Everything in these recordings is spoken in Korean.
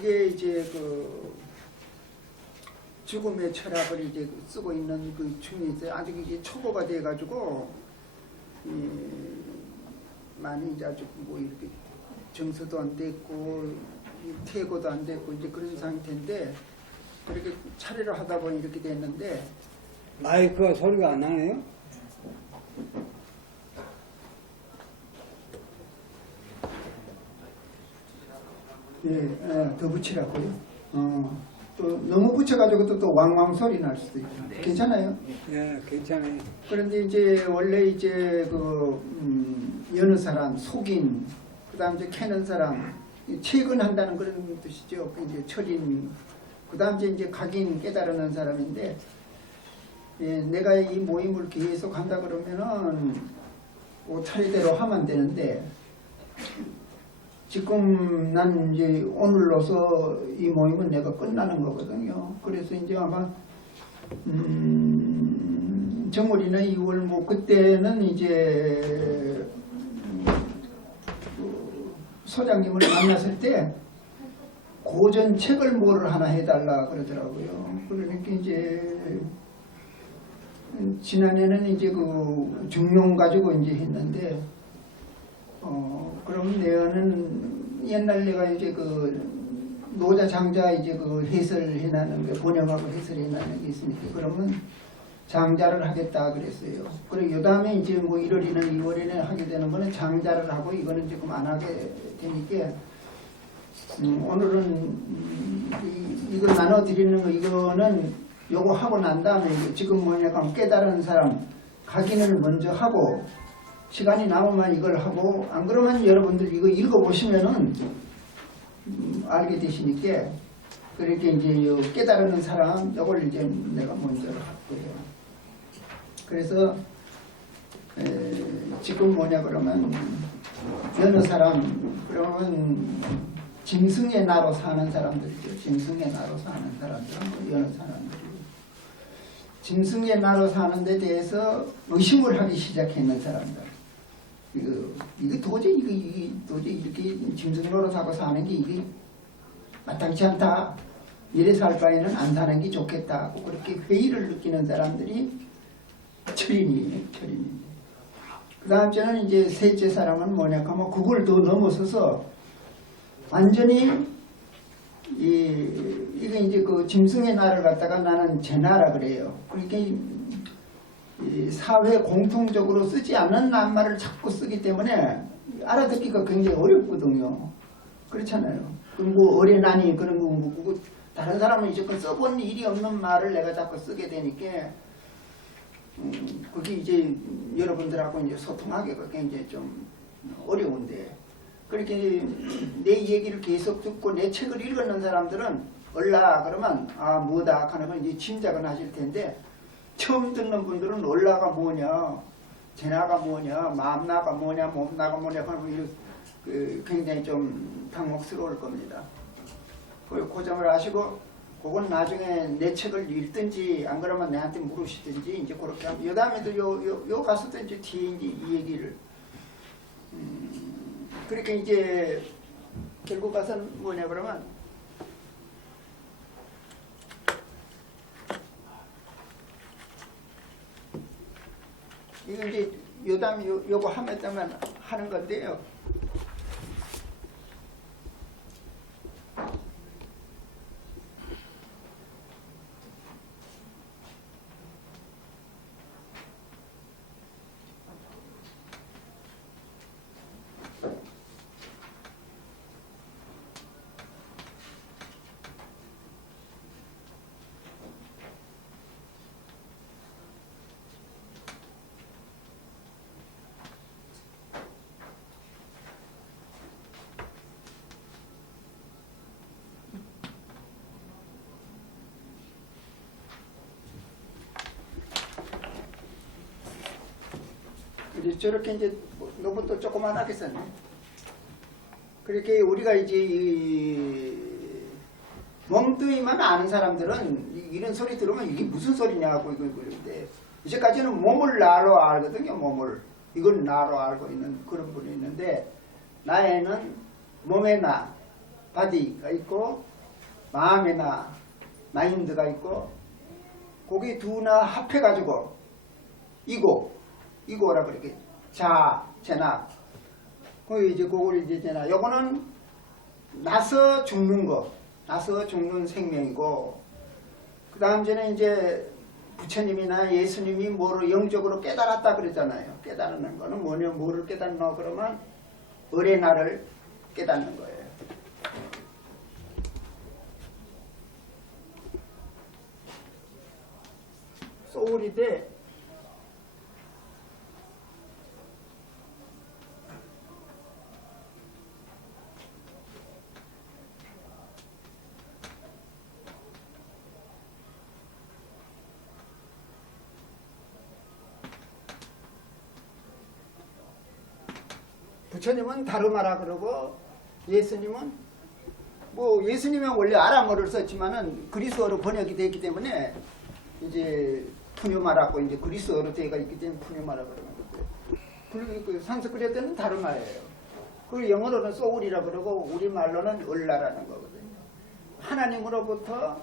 이게 이제 그 죽음의 철학을 이제 쓰고 있는 그 중에 있어요. 아직 이게 초보가 돼가지고 많이 이제 아주 뭐 이렇게 정서도 안 됐고 퇴고도 안 됐고 이제 그런 상태인데 그렇게 차례를 하다 보니 이렇게 됐는데 마이크가 소리가 안 나네요? 예, 더 붙이라고요. 또 너무 붙여가지고 또 왕왕 소리 날 수도 있고 괜찮아요? 예, 괜찮아요. 그런데 이제 원래 이제 그 여느 사람 속인 그다음 이제 캐는 사람 채근한다는 그런 뜻이죠. 그 이제 철인 그다음 이제 각인 깨달은 사람인데 예, 내가 이 모임을 계속 한다 그러면은 차례대로 하면 되는데 지금 난 이제 오늘로서 이 모임은 내가 끝나는 거거든요. 그래서 이제 아마 정월이나 2월 뭐 그때는 이제 소장님을 만났을 때 고전 책을 뭐를 하나 해달라 그러더라고요. 그러니까 이제 지난해는 이제 그 중용 가지고 이제 했는데 그럼 내어는 옛날 내가 이제 그 노자 장자 이제 그 해설해나는 게 번역하고 해설해나는 게 있으니까 그러면 장자를 하겠다 그랬어요. 그리고 요 다음에 이제 뭐 1월이나 2월이나 하게 되는 거는 장자를 하고 이거는 지금 안 하게 되니까 오늘은 이걸 나눠드리는 거 이거는 요거 하고 난 다음에 지금 뭐냐 하면 깨달은 사람 각인을 먼저 하고 시간이 남으면 이걸 하고 안 그러면 여러분들 이거 읽어보시면은 알게 되시니까 그렇게 이제 요 깨달은 사람 요걸 이제 내가 먼저 할 거예요. 그래서 지금 뭐냐 그러면 여느 사람 그러면 짐승의 나로 사는 사람들이죠. 짐승의 나로 사는 사람들은 여느 사람들이고 짐승의 나로 사는 데 대해서 의심을 하기 시작했는 사람들. 이거 도저히 이게 도저히 이렇게 짐승으로 사고 사는 게 이게 마땅치 않다. 이래 살 바에는 안 사는 게 좋겠다 하고 그렇게 회의를 느끼는 사람들이 철인이에요. 그 다음 저는 이제 셋째 사람은 뭐냐 하면 그걸 더 넘어서서 완전히 이게 이제 그 짐승의 나를 갖다가 나는 제 나라 그래요. 그러니까 이 사회 공통적으로 쓰지 않는 낱말을 자꾸 쓰기 때문에 알아듣기가 굉장히 어렵거든요. 그렇잖아요. 뭐 어린아니 그런 거 뭐 다른 사람은 이제껏 써본 일이 없는 말을 내가 자꾸 쓰게 되니까 그게 이제 여러분들하고 이제 소통하기가 굉장히 좀 어려운데 그렇게 내 얘기를 계속 듣고 내 책을 읽었는 사람들은 얼라 그러면 뭐다 하는 건 이제 짐작은 하실 텐데 처음 듣는 분들은 얼라가 뭐냐, 제나가 뭐냐, 마음나가 뭐냐, 몸나가 뭐냐 하면 굉장히 좀 당혹스러울 겁니다. 그 점을 아시고 그건 나중에 내 책을 읽든지 안 그러면 내한테 물으시든지 이제 그렇게 하면 요 다음에도 요 가서도 이제 뒤에 이제 이 얘기를 그렇게 이제 결국 가서는 뭐냐 그러면 이거 이제 요담 요거 하면 하는 건데요. 이제 저렇게 이제 로봇도 조그만하게 썼네. 그렇게 우리가 이제 멍뚱이만 아는 사람들은 이런 소리 들으면 이게 무슨 소리냐고 이거 그러는데 이제까지는 몸을 나로 알거든요. 몸을 이건 나로 알고 있는 그런 분이 있는데 나에는 몸의 나 바디가 있고 마음이나 마인드가 있고 거기 두나 합해가지고 이고라 그렇게 재나 그 이제 그걸 이제 재나 요거는 나서 죽는 거, 나서 죽는 생명이고 그 다음 전에 이제 부처님이나 예수님이 뭐를 영적으로 깨달았다 그랬잖아요. 깨달는 거는 뭐를 깨닫노 그러면 을의 날을 깨닫는 거예요. 소울인데 부처님은 다르마라 그러고 예수님은 예수님은 원래 아람어를 썼지만은 그리스어로 번역이 됐기 때문에 이제 푸뉴마라고 이제 그리스어로 되어 있기 때문에 푸뉴마라 그러는 거예요. 산스크리트 때는 다르마예요. 그리고 영어로는 소울이라 그러고 우리말로는 을라라는 거거든요. 하나님으로부터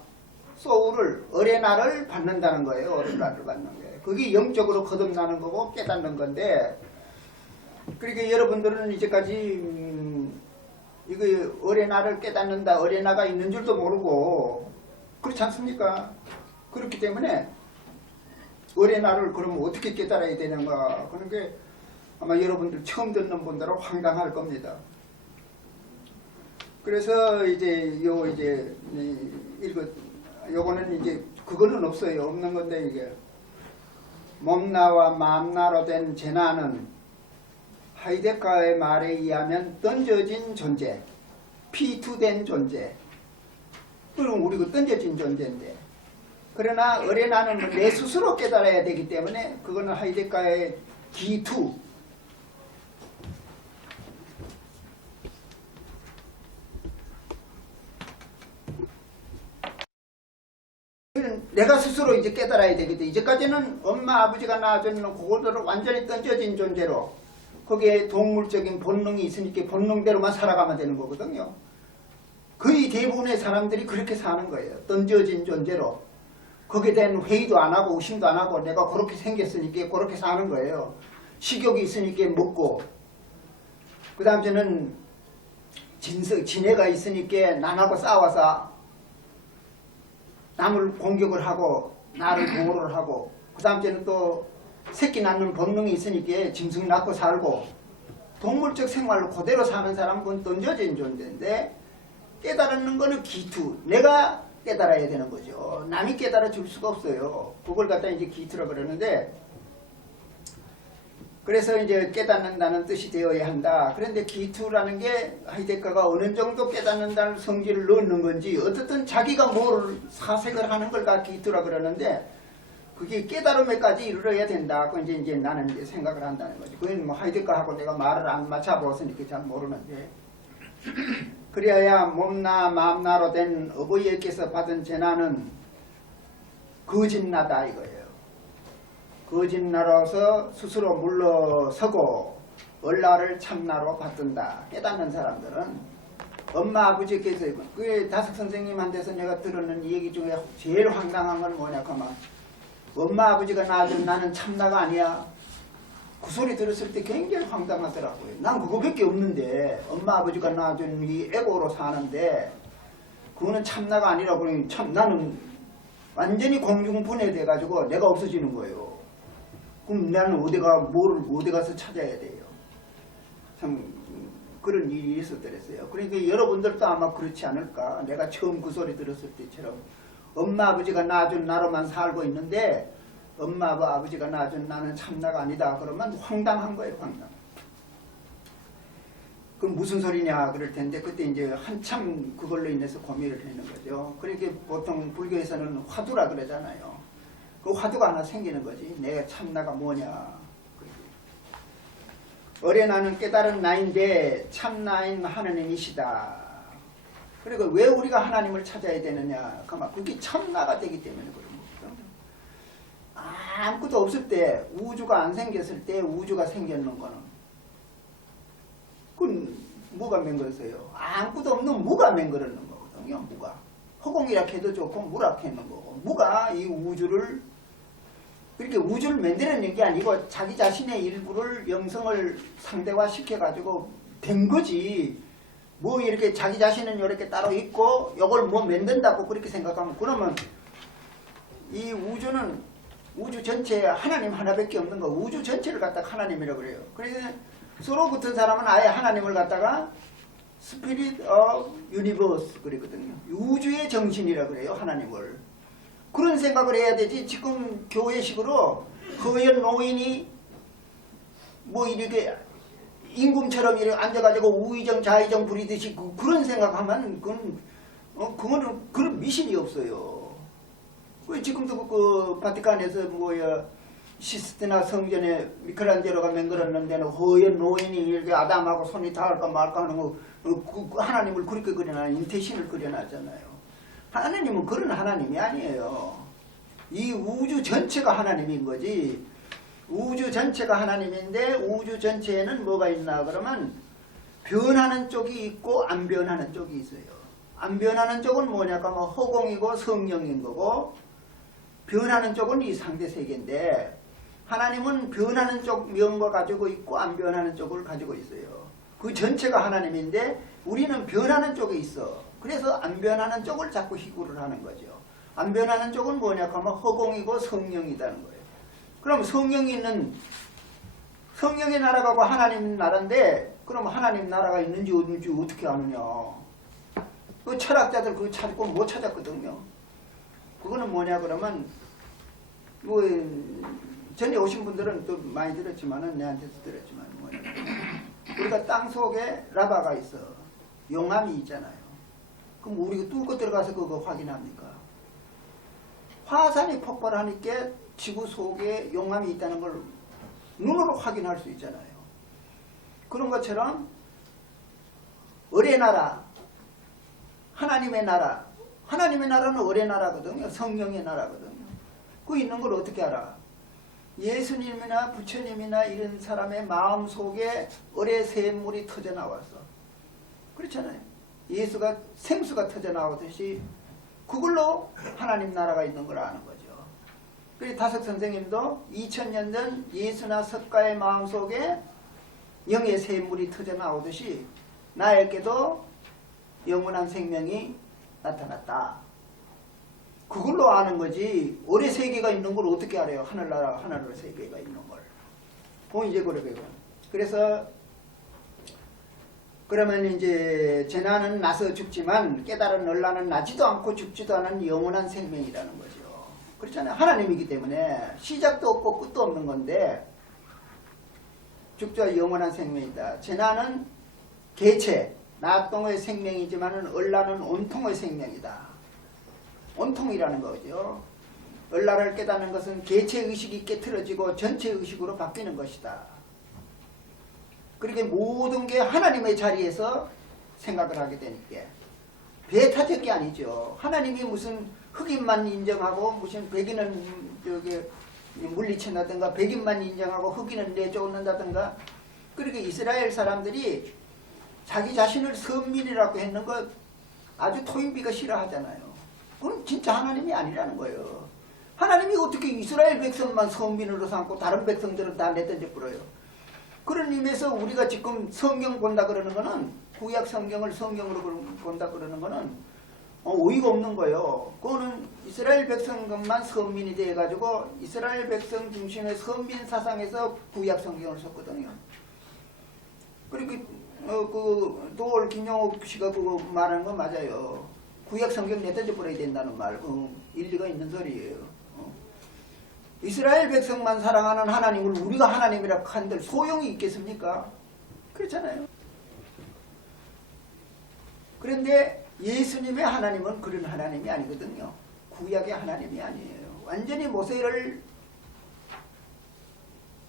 소울을 을의 날을 받는다는 거예요. 을의 날을 받는 거예요. 그게 영적으로 거듭나는 거고 깨닫는 건데 그러니까 여러분들은 이제까지 이거 을의 날을 깨닫는다, 을의 나가 있는 줄도 모르고 그렇지 않습니까? 그렇기 때문에 을의 날을 그러면 어떻게 깨달아야 되는가? 그런 게 아마 여러분들 처음 듣는 분들은 황당할 겁니다. 그래서 이제 요거는 이제 그거는 없어요. 없는 건데 이게 몸나와 마음나로 된 재나는 하이데카의 말에 의하면 던져진 존재, 피투된 존재. 그럼 우리가 던져진 존재인데. 그러나 을의 나는 내 스스로 깨달아야 되기 때문에 그거는 하이데카의 기투. 내가 스스로 이제 깨달아야 되기 때문에 이제까지는 엄마 아버지가 낳아주는 그거를 완전히 던져진 존재로 거기에 동물적인 본능이 있으니까 본능대로만 살아가면 되는 거거든요. 거의 대부분의 사람들이 그렇게 사는 거예요. 던져진 존재로. 거기에 대한 회의도 안 하고 의심도 안 하고 내가 그렇게 생겼으니까 그렇게 사는 거예요. 식욕이 있으니까 먹고 그 다음 저는 진해가 있으니까 남하고 싸워서 남을 공격을 하고 나를 보호를 하고 그 다음 저는 또 새끼 낳는 본능이 있으니까 짐승 낳고 살고 동물적 생활로 그대로 사는 사람은 그건 던져진 존재인데 깨달는 거는 기투. 내가 깨달아야 되는 거죠. 남이 깨달아 줄 수가 없어요. 그걸 갖다 이제 기투라고 그러는데 그래서 이제 깨닫는다는 뜻이 되어야 한다. 그런데 기투라는 게 하이데카가 어느 정도 깨닫는다는 성질을 넣는 건지 어떻든 자기가 뭘 사색을 하는 걸 다 기투라 그러는데 그게 깨달음에까지 이르러야 된다. 그 이제 나는 이제 생각을 한다는 거지. 그건 뭐 하이데카하고 내가 말을 안 맞춰보았으니까 잘 모르는데. 그래야 몸나 마음나로 된 어버이에게서 받은 재난은 거짓나다 이거예요. 거짓나로서 스스로 물러서고 을나를 참나로 받든다. 깨닫는 사람들은 엄마 아버지께서 그 다섯 선생님한테서 내가 들었는 얘기 중에 제일 황당한 건 뭐냐 그만 엄마 아버지가 낳아준 나는 참나가 아니야. 그 소리 들었을 때 굉장히 황당하더라고요. 난 그거밖에 없는데 엄마 아버지가 낳아준 이 에고로 사는데 그거는 참나가 아니라고 그러니 참 나는 완전히 공중분해돼 가지고 내가 없어지는 거예요. 그럼 나는 어디 가서 찾아야 돼요. 참 그런 일이 있었더랬어요. 그러니까 여러분들도 아마 그렇지 않을까. 내가 처음 그 소리 들었을 때처럼 엄마 아버지가 낳아준 나로만 살고 있는데 엄마 아버지가 낳아준 나는 참나가 아니다. 그러면 황당한 거예요. 황당. 그럼 무슨 소리냐 그럴 텐데 그때 이제 한참 그걸로 인해서 고민을 하는 거죠. 그렇게 보통 불교에서는 화두라 그러잖아요. 그 화두가 하나 생기는 거지. 내가 참나가 뭐냐. 어려 나는 깨달은 나인데 참나인 하나님이시다. 그리고 왜 우리가 하나님을 찾아야 되느냐. 그게 참나가 되기 때문에 그런 거거든요. 아무것도 없을 때 우주가 안 생겼을 때 우주가 생겼는 거는 그건 무가 맹글어서요. 아무것도 없는 무가 맹글었는 거거든요. 무가. 허공이라 해도 좋고 무라 해는 거고 무가 이 우주를 그렇게 우주를 만들어낸 게 아니고 자기 자신의 일부를 영성을 상대화 시켜가지고 된 거지. 뭐 이렇게 자기 자신은 이렇게 따로 있고 이걸 뭐 만든다고 그렇게 생각하면 그러면 이 우주는 우주 전체에 하나님 하나밖에 없는 거 우주 전체를 갖다가 하나님이라고 그래요. 그래서 서로 붙은 사람은 아예 하나님을 갖다가 스피릿 오브 유니버스 그랬거든요. 우주의 정신이라고 그래요. 하나님을. 그런 생각을 해야 되지. 지금 교회식으로 허연 노인이 뭐 이렇게 임금처럼 이렇게 앉아가지고 우의정 좌의정 부리듯이 그런 생각하면 그거는 그런 미신이 없어요. 지금도 그 바티칸에서 뭐야 시스티나 성전에 미켈란젤로가 만들었는 데는 허연 노인이 이렇게 아담하고 손이 닿을까 말까 하는 거 하나님을 그렇게 그려놔 인태신을 그려놨잖아요. 하나님은 그런 하나님이 아니에요. 이 우주 전체가 하나님인 거지. 우주 전체가 하나님인데 우주 전체에는 뭐가 있나 그러면 변하는 쪽이 있고 안 변하는 쪽이 있어요. 안 변하는 쪽은 뭐냐 하면 허공이고 성령인 거고 변하는 쪽은 이 상대 세계인데 하나님은 변하는 쪽 면과 가지고 있고 안 변하는 쪽을 가지고 있어요. 그 전체가 하나님인데 우리는 변하는 쪽에 있어. 그래서 안 변하는 쪽을 자꾸 희구를 하는 거죠. 안 변하는 쪽은 뭐냐 하면 허공이고 성령이라는 거예요. 그럼 성령이 있는 성령의 나라가 하나님 나라인데 그럼 하나님 나라가 있는지 없는지 어떻게 아느냐. 그 철학자들 그거 찾고 못 찾았거든요. 그거는 뭐냐 그러면 뭐 전에 오신 분들은 또 많이 들었지만은 내한테도 들었지만 뭐냐 우리가 땅 속에 라바가 있어. 용암이 있잖아요. 그럼 우리가 뚫고 들어가서 그거 확인합니까? 화산이 폭발하니까 지구 속에 용암이 있다는 걸 눈으로 확인할 수 있잖아요. 그런 것처럼 을의 나라, 하나님의 나라, 하나님의 나라는 을의 나라거든요. 성령의 나라거든요. 그 있는 걸 어떻게 알아? 예수님이나 부처님이나 이런 사람의 마음 속에 을의 샘물이 터져 나왔어. 그렇잖아요. 예수가 생수가 터져 나오듯이 그걸로 하나님 나라가 있는 걸 아는 거죠. 그리고 다석 선생님도 2000년 전 예수나 석가의 마음속에 영의 샘물이 터져 나오듯이 나에게도 영원한 생명이 나타났다. 그걸로 아는 거지. 올해 세계가 있는 걸 어떻게 알아요? 하늘나라 하늘나라 세계가 있는 걸. 이제 그러고요. 그래서 그러면 이제 재난은 나서 죽지만 깨달은 얼라는 나지도 않고 죽지도 않은 영원한 생명이라는 거죠. 그렇잖아요. 하나님이기 때문에 시작도 없고 끝도 없는 건데 죽자 영원한 생명이다. 재난은 개체, 나똥의 생명이지만 얼라는 온통의 생명이다. 온통이라는 거죠. 얼라를 깨닫는 것은 개체의식이 깨트려지고 전체의식으로 바뀌는 것이다. 그렇게 모든 게 하나님의 자리에서 생각을 하게 되니까 배타적이 아니죠. 하나님이 무슨 흑인만 인정하고 무슨 백인은 저기 물리친다든가 백인만 인정하고 흑인은 내쫓는다든가 그렇게 이스라엘 사람들이 자기 자신을 선민이라고 했는 거 아주 토인비가 싫어하잖아요. 그건 진짜 하나님이 아니라는 거예요. 하나님이 어떻게 이스라엘 백성만 선민으로 삼고 다른 백성들은 다 내던져 뿌려요. 그런 의미에서 우리가 지금 성경 본다 그러는 거는 구약 성경을 성경으로 본다 그러는 거는 어이가 없는 거예요. 그거는 이스라엘 백성만 선민이 돼가지고 이스라엘 백성 중심의 선민 사상에서 구약 성경을 썼거든요. 그리고 도올 김영옥 씨가 그거 말하는 거 맞아요. 구약 성경 내던져 버려야 된다는 말, 일리가 있는 소리예요. 이스라엘 백성만 사랑하는 하나님을 우리가 하나님이라고 한들 소용이 있겠습니까? 그렇잖아요. 그런데 예수님의 하나님은 그런 하나님이 아니거든요. 구약의 하나님이 아니에요. 완전히 모세를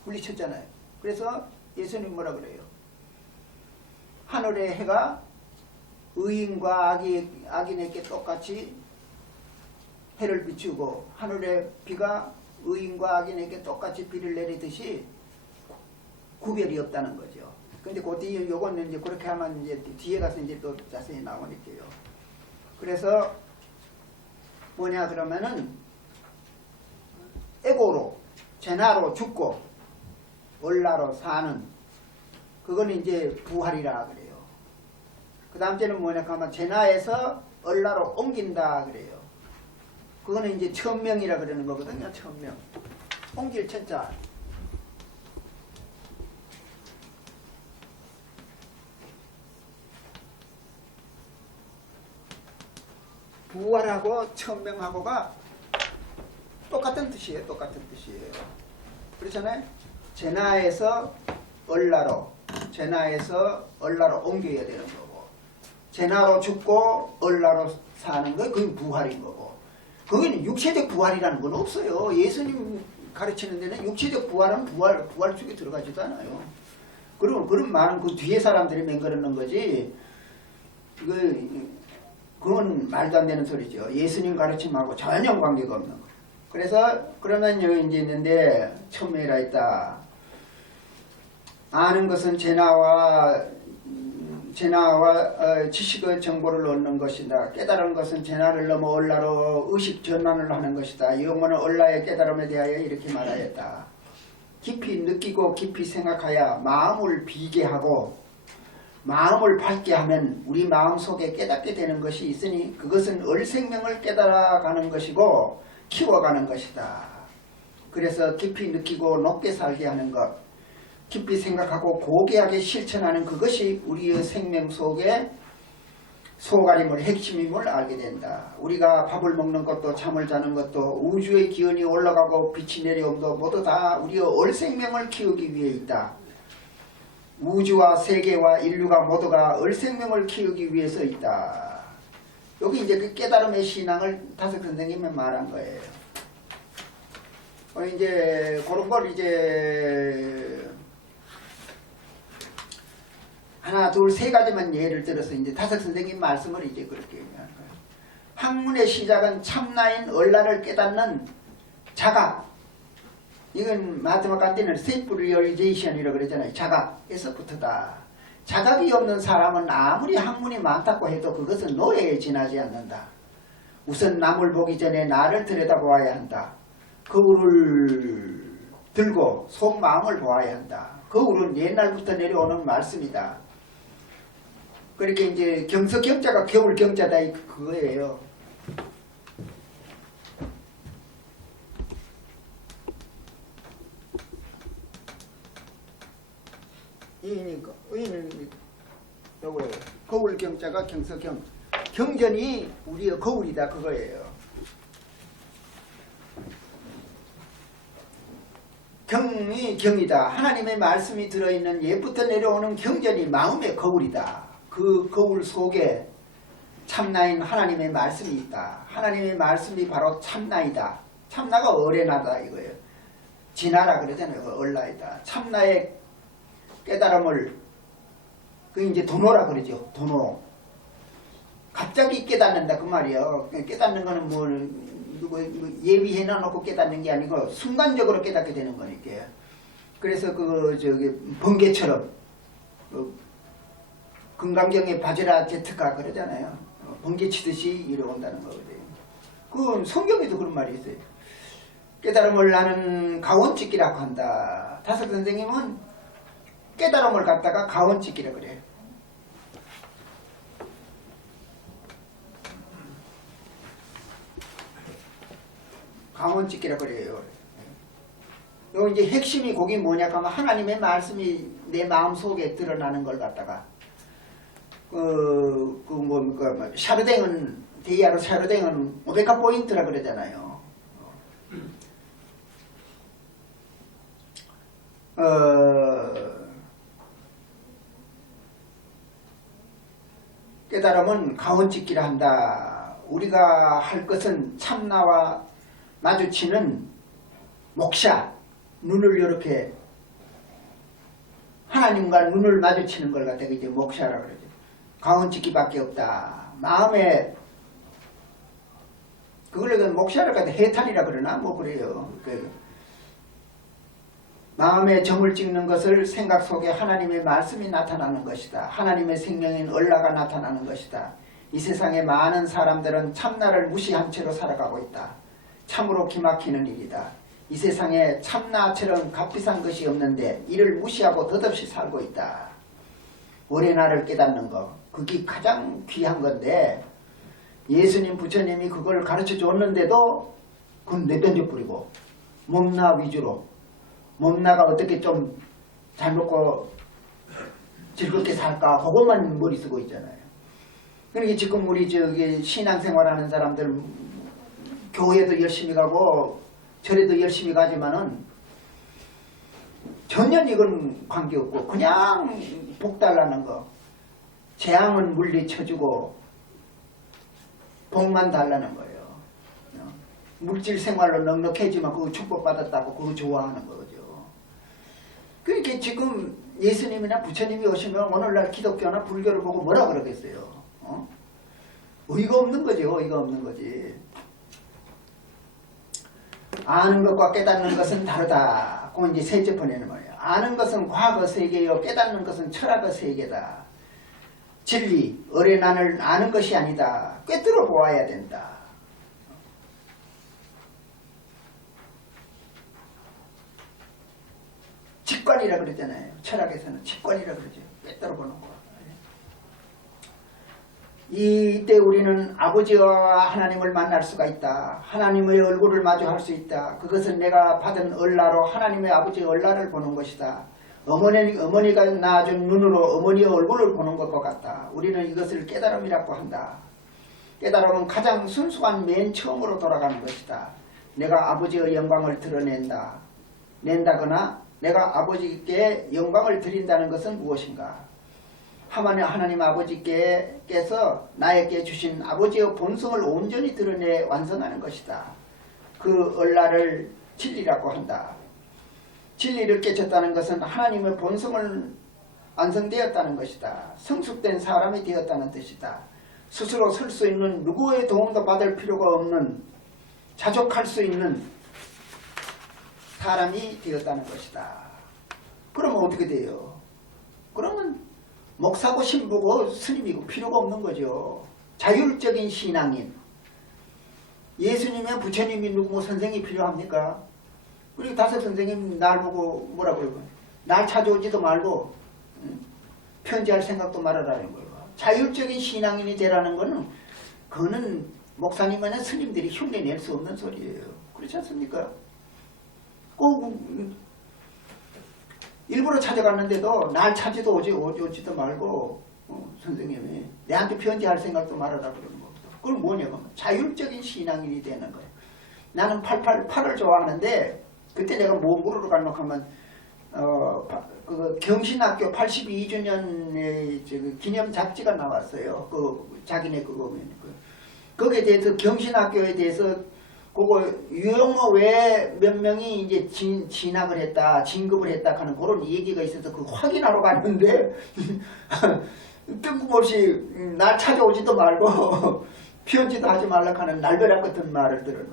물리쳤잖아요. 그래서 예수님 뭐라 그래요? 하늘의 해가 의인과 악인에게 똑같이 해를 비추고 하늘의 비가 의인과 악인에게 똑같이 비를 내리듯이 구별이 없다는 거죠. 근데 그 뒤에 요거는 이제 그렇게 하면 이제 뒤에 가서 이제 또 자세히 나오니까요. 그래서 뭐냐 그러면은 에고로 제나로 죽고 얼라로 사는 그거는 이제 부활이라 그래요. 그 다음 때는 뭐냐 하면 제나에서 얼라로 옮긴다 그래요. 그거는 이제 천명이라 그러는 거거든요. 천명. 옮길 천자. 부활하고 천명하고가 똑같은 뜻이에요. 똑같은 뜻이에요. 그렇잖아요. 제나에서 얼라로, 제나에서 얼라로 옮겨야 되는 거고, 제나로 죽고 얼라로 사는 거 그게 부활인 거고, 거기는 육체적 부활이라는 건 없어요. 예수님 가르치는 데는 육체적 부활은 부활 속에 들어가지도 않아요. 그런 말은 그 뒤에 사람들이 맹거르는 거지. 그건 말도 안 되는 소리죠. 예수님 가르침하고 전혀 관계가 없는 거. 그래서 그러면 여기 이제 있는데 천명이라 했다. 아는 것은 제나와 지식의 정보를 얻는 것이다. 깨달은 것은 제나를 넘어 얼라로 의식 전환을 하는 것이다. 영혼은 얼라의 깨달음에 대하여 이렇게 말하였다. 깊이 느끼고 깊이 생각하여 마음을 비게 하고 마음을 밝게 하면 우리 마음속에 깨닫게 되는 것이 있으니 그것은 얼생명을 깨달아가는 것이고 키워가는 것이다. 그래서 깊이 느끼고 높게 살게 하는 것, 깊이 생각하고 고귀하게 실천하는 그것이 우리의 생명 속에 소가림을 핵심임을 알게 된다. 우리가 밥을 먹는 것도 잠을 자는 것도 우주의 기운이 올라가고 빛이 내려옴도 모두 다 우리의 얼생명을 키우기 위해 있다. 우주와 세계와 인류가 모두가 얼생명을 키우기 위해서 있다. 여기 이제 그 깨달음의 신앙을 다섯 선생님이 말한 거예요. 이제 그런 걸 이제 하나, 둘, 세 가지만 예를 들어서 이제 다섯 선생님 말씀을 이제 그렇게 얘기하는 거예요. 학문의 시작은 참나인 얼라를 깨닫는 자각. 이건 마지막 간디는 self-realization이라고 그러잖아요. 자각에서부터다. 자각이 없는 사람은 아무리 학문이 많다고 해도 그것은 노예에 지나지 않는다. 우선 남을 보기 전에 나를 들여다보아야 한다. 거울을 들고 속마음을 보아야 한다. 거울은 옛날부터 내려오는 말씀이다. 그렇게 이제 경석경자가 겨울경자다 그거예요. 의인은 요거예요. 거울경자가 경석경. 경전이 우리의 거울이다 그거예요. 경이 경이다. 하나님의 말씀이 들어있는 옛부터 내려오는 경전이 마음의 거울이다. 그 거울 속에 참나인 하나님의 말씀이 있다. 하나님의 말씀이 바로 참나이다. 참나가 어레나다 이거예요. 진하라 그러잖아요. 얼라이다. 참나의 깨달음을 그 이제 도노라 그러죠. 도노. 갑자기 깨닫는다 그 말이에요. 깨닫는 거는 뭐 예비해 놔놓고 깨닫는 게 아니고 순간적으로 깨닫게 되는 거니까. 그래서 그 저기 번개처럼 금강경의 바제라 제트가 그러잖아요. 번개 치듯이 이뤄온다는 거거든요. 그 성경에도 그런 말이 있어요. 깨달음을 나는 가원찍기라고 한다. 다섯 선생님은 깨달음을 갖다가 가원찍기라 그래요. 강원찍기라 그래요. 요 이제 핵심이 거기 뭐냐 하면 하나님의 말씀이 내 마음 속에 드러나는 걸 갖다가 샤르댕은 데이아로 샤르댕은 오베카 포인트라 그러잖아요. 깨달음은 가원찍기라 한다. 우리가 할 것은 참나와 마주치는 목샤, 눈을 이렇게 하나님과 눈을 마주치는 걸 갖다가 이제 목샤라 그러죠. 가원찍기밖에 없다. 마음에 그걸 목샤를 갖다 해탈이라 그러나 뭐 그래요. 마음에 점을 찍는 것을 생각 속에 하나님의 말씀이 나타나는 것이다. 하나님의 생명인 얼라가 나타나는 것이다. 이 세상에 많은 사람들은 참나를 무시한 채로 살아가고 있다. 참으로 기막히는 일이다. 이 세상에 참나처럼 값비싼 것이 없는데 이를 무시하고 덧없이 살고 있다. 오래 나를 깨닫는 거, 그게 가장 귀한 건데 예수님 부처님이 그걸 가르쳐 줬는데도 그건 내던져버리고 몸나 위주로, 몸나가 어떻게 좀 잘 먹고 즐겁게 살까 그것만 머리 쓰고 있잖아요. 그러니까 지금 우리 저기 신앙생활하는 사람들 교회도 열심히 가고 절에도 열심히 가지만은 전혀 이건 관계없고 그냥 복 달라는 거, 재앙은 물리쳐주고 복만 달라는 거예요. 물질 생활로 넉넉해지만 그거 축복받았다고 그거 좋아하는 거죠. 그러니까 지금 예수님이나 부처님이 오시면 오늘날 기독교나 불교를 보고 뭐라 그러겠어요? 의의가 없는 거죠. 의의가 없는 거지. 아는 것과 깨닫는 것은 다르다. 그건 이제 셋째 번에는 뭐예요? 아는 것은 과거 세계요, 깨닫는 것은 철학의 세계다. 진리, 어레난을 아는 것이 아니다. 꿰뚫어 보아야 된다. 직관이라 그러잖아요. 철학에서는 직관이라 그러죠. 꿰뚫어 보는 거. 이때 우리는 아버지와 하나님을 만날 수가 있다. 하나님의 얼굴을 마주할 수 있다. 그것은 내가 받은 얼라로 하나님의 아버지의 얼라를 보는 것이다. 어머니가 낳아준 눈으로 어머니의 얼굴을 보는 것과 같다. 우리는 이것을 깨달음이라고 한다. 깨달음은 가장 순수한 맨 처음으로 돌아가는 것이다. 내가 아버지의 영광을 낸다거나 내가 아버지께 영광을 드린다는 것은 무엇인가? 하나님 아버지께서 나에게 주신 아버지의 본성을 온전히 드러내 완성하는 것이다. 그 얼라를 진리라고 한다. 진리를 깨쳤다는 것은 하나님의 본성을 완성되었다는 것이다. 성숙된 사람이 되었다는 뜻이다. 스스로 설 수 있는, 누구의 도움도 받을 필요가 없는, 자족할 수 있는 사람이 되었다는 것이다. 그러면 어떻게 돼요? 그러면 목사고 신부고 스님이고 필요가 없는 거죠. 자율적인 신앙인. 예수님의 부처님이 누구 선생이 필요합니까? 우리 다섯 선생님 날 보고 뭐라 그러고 날 찾아오지도 말고 편지할 생각도 말아라는 거예요. 자율적인 신앙인이 되라는 거는 그거는 목사님이나 스님들이 흉내낼 수 없는 소리예요. 그렇지 않습니까? 꼭 일부러 찾아갔는데도 날 찾지도 오지도 말고 선생님이 내한테 편지할 생각도 말아라 그러는 거. 그건 뭐냐면 자율적인 신앙인이 되는 거예요. 나는 888을 좋아하는데 그때 내가 뭐 물으러 갔노 하면 그 경신학교 82주년의 기념 잡지가 나왔어요. 그 자기네 그거 거기에 대해서 경신학교에 대해서 그거 유영모 외에 몇 명이 이제 진학을 했다, 진급을 했다 하는 그런 얘기가 있어서 그 확인하러 갔는데 뜬금없이 날 찾아오지도 말고 편지도 하지 말라 하는 날벼락 같은 말을 들었는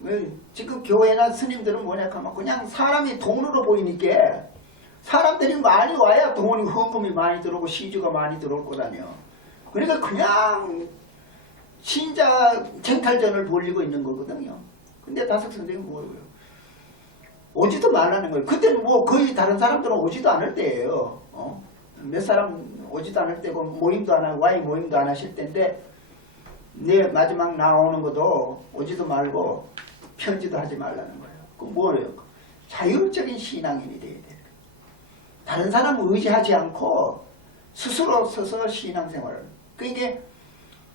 거거든. 지금 교회나 스님들은 뭐냐 하면 그냥 사람이 돈으로 보이니까 사람들이 많이 와야 돈이 헌금이 많이 들어오고 시주가 많이 들어올 거다녀. 그러니까 그냥 신자 쟁탈전을 벌리고 있는 거거든요. 근데 다섯 선생님은 뭐예요? 오지도 말라는 거예요. 그때는 뭐 거의 다른 사람들은 오지도 않을 때예요. 몇 사람 오지도 않을 때고 모임도 안 하고 와이 모임도 안 하실 때인데 내 마지막 나오는 것도 오지도 말고 편지도 하지 말라는 거예요. 그건 뭐예요? 자율적인 신앙인이 돼야 돼요. 다른 사람을 의지하지 않고 스스로 서서 신앙생활을. 그러니까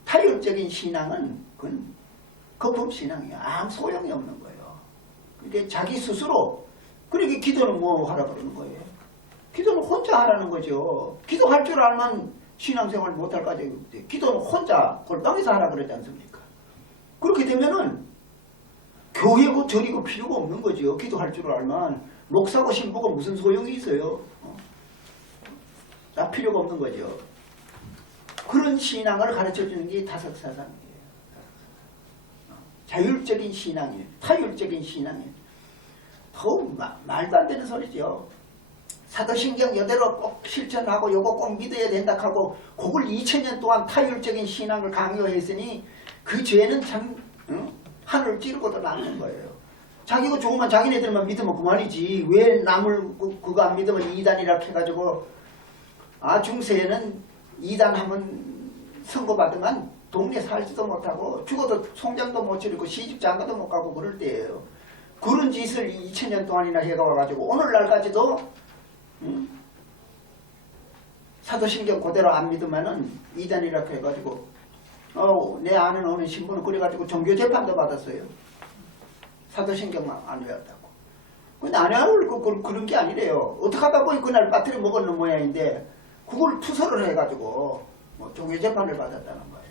타율적인 신앙은 그건 거품신앙이에요. 아무 소용이 없는 거예요. 그러니까 자기 스스로. 그러니까 기도는 뭐 하라 그러는 거예요. 기도는 혼자 하라는 거죠. 기도할 줄 알면 신앙생활 못할 까지. 기도는 혼자 골방에서 하라 그러지 않습니까? 그렇게 되면은 교회고 절이고 필요가 없는 거죠. 기도할 줄 알면. 목사고 신부가 무슨 소용이 있어요. 다 필요가 없는 거죠. 그런 신앙을 가르쳐주는 게 다섯 사상이에요. 자율적인 신앙이에요. 타율적인 신앙이에요. 더욱 말도 안 되는 소리죠. 사도신경 이대로 꼭 실천하고 요거 꼭 믿어야 된다 하고 그걸 2000년 동안 타율적인 신앙을 강요했으니 그 죄는 참 하늘을 찌르고도 남는 거예요. 자기가 좋으면 자기네들만 믿으면 그만이지 왜 남을 그거 안 믿으면 이단이라 해가지고 중세에는 이단하면 선고받으면 동네 살지도 못하고 죽어도 송장도 못 치르고 시집 장가도 못 가고 그럴 때예요. 그런 짓을 2000년 동안이나 해가 와가지고 오늘날까지도 사도신경 그대로 안 믿으면은 이단이라고 해가지고 내 아는 어느 신부는 그래가지고 종교재판도 받았어요. 사도신경만 안 외웠다고. 근데 안 외울 그런 게 아니래요. 어떻게 하다 보니 그날 빠뜨려 먹었는 모양인데 그걸 투서를 해가지고 종교재판을 받았다는 거예요.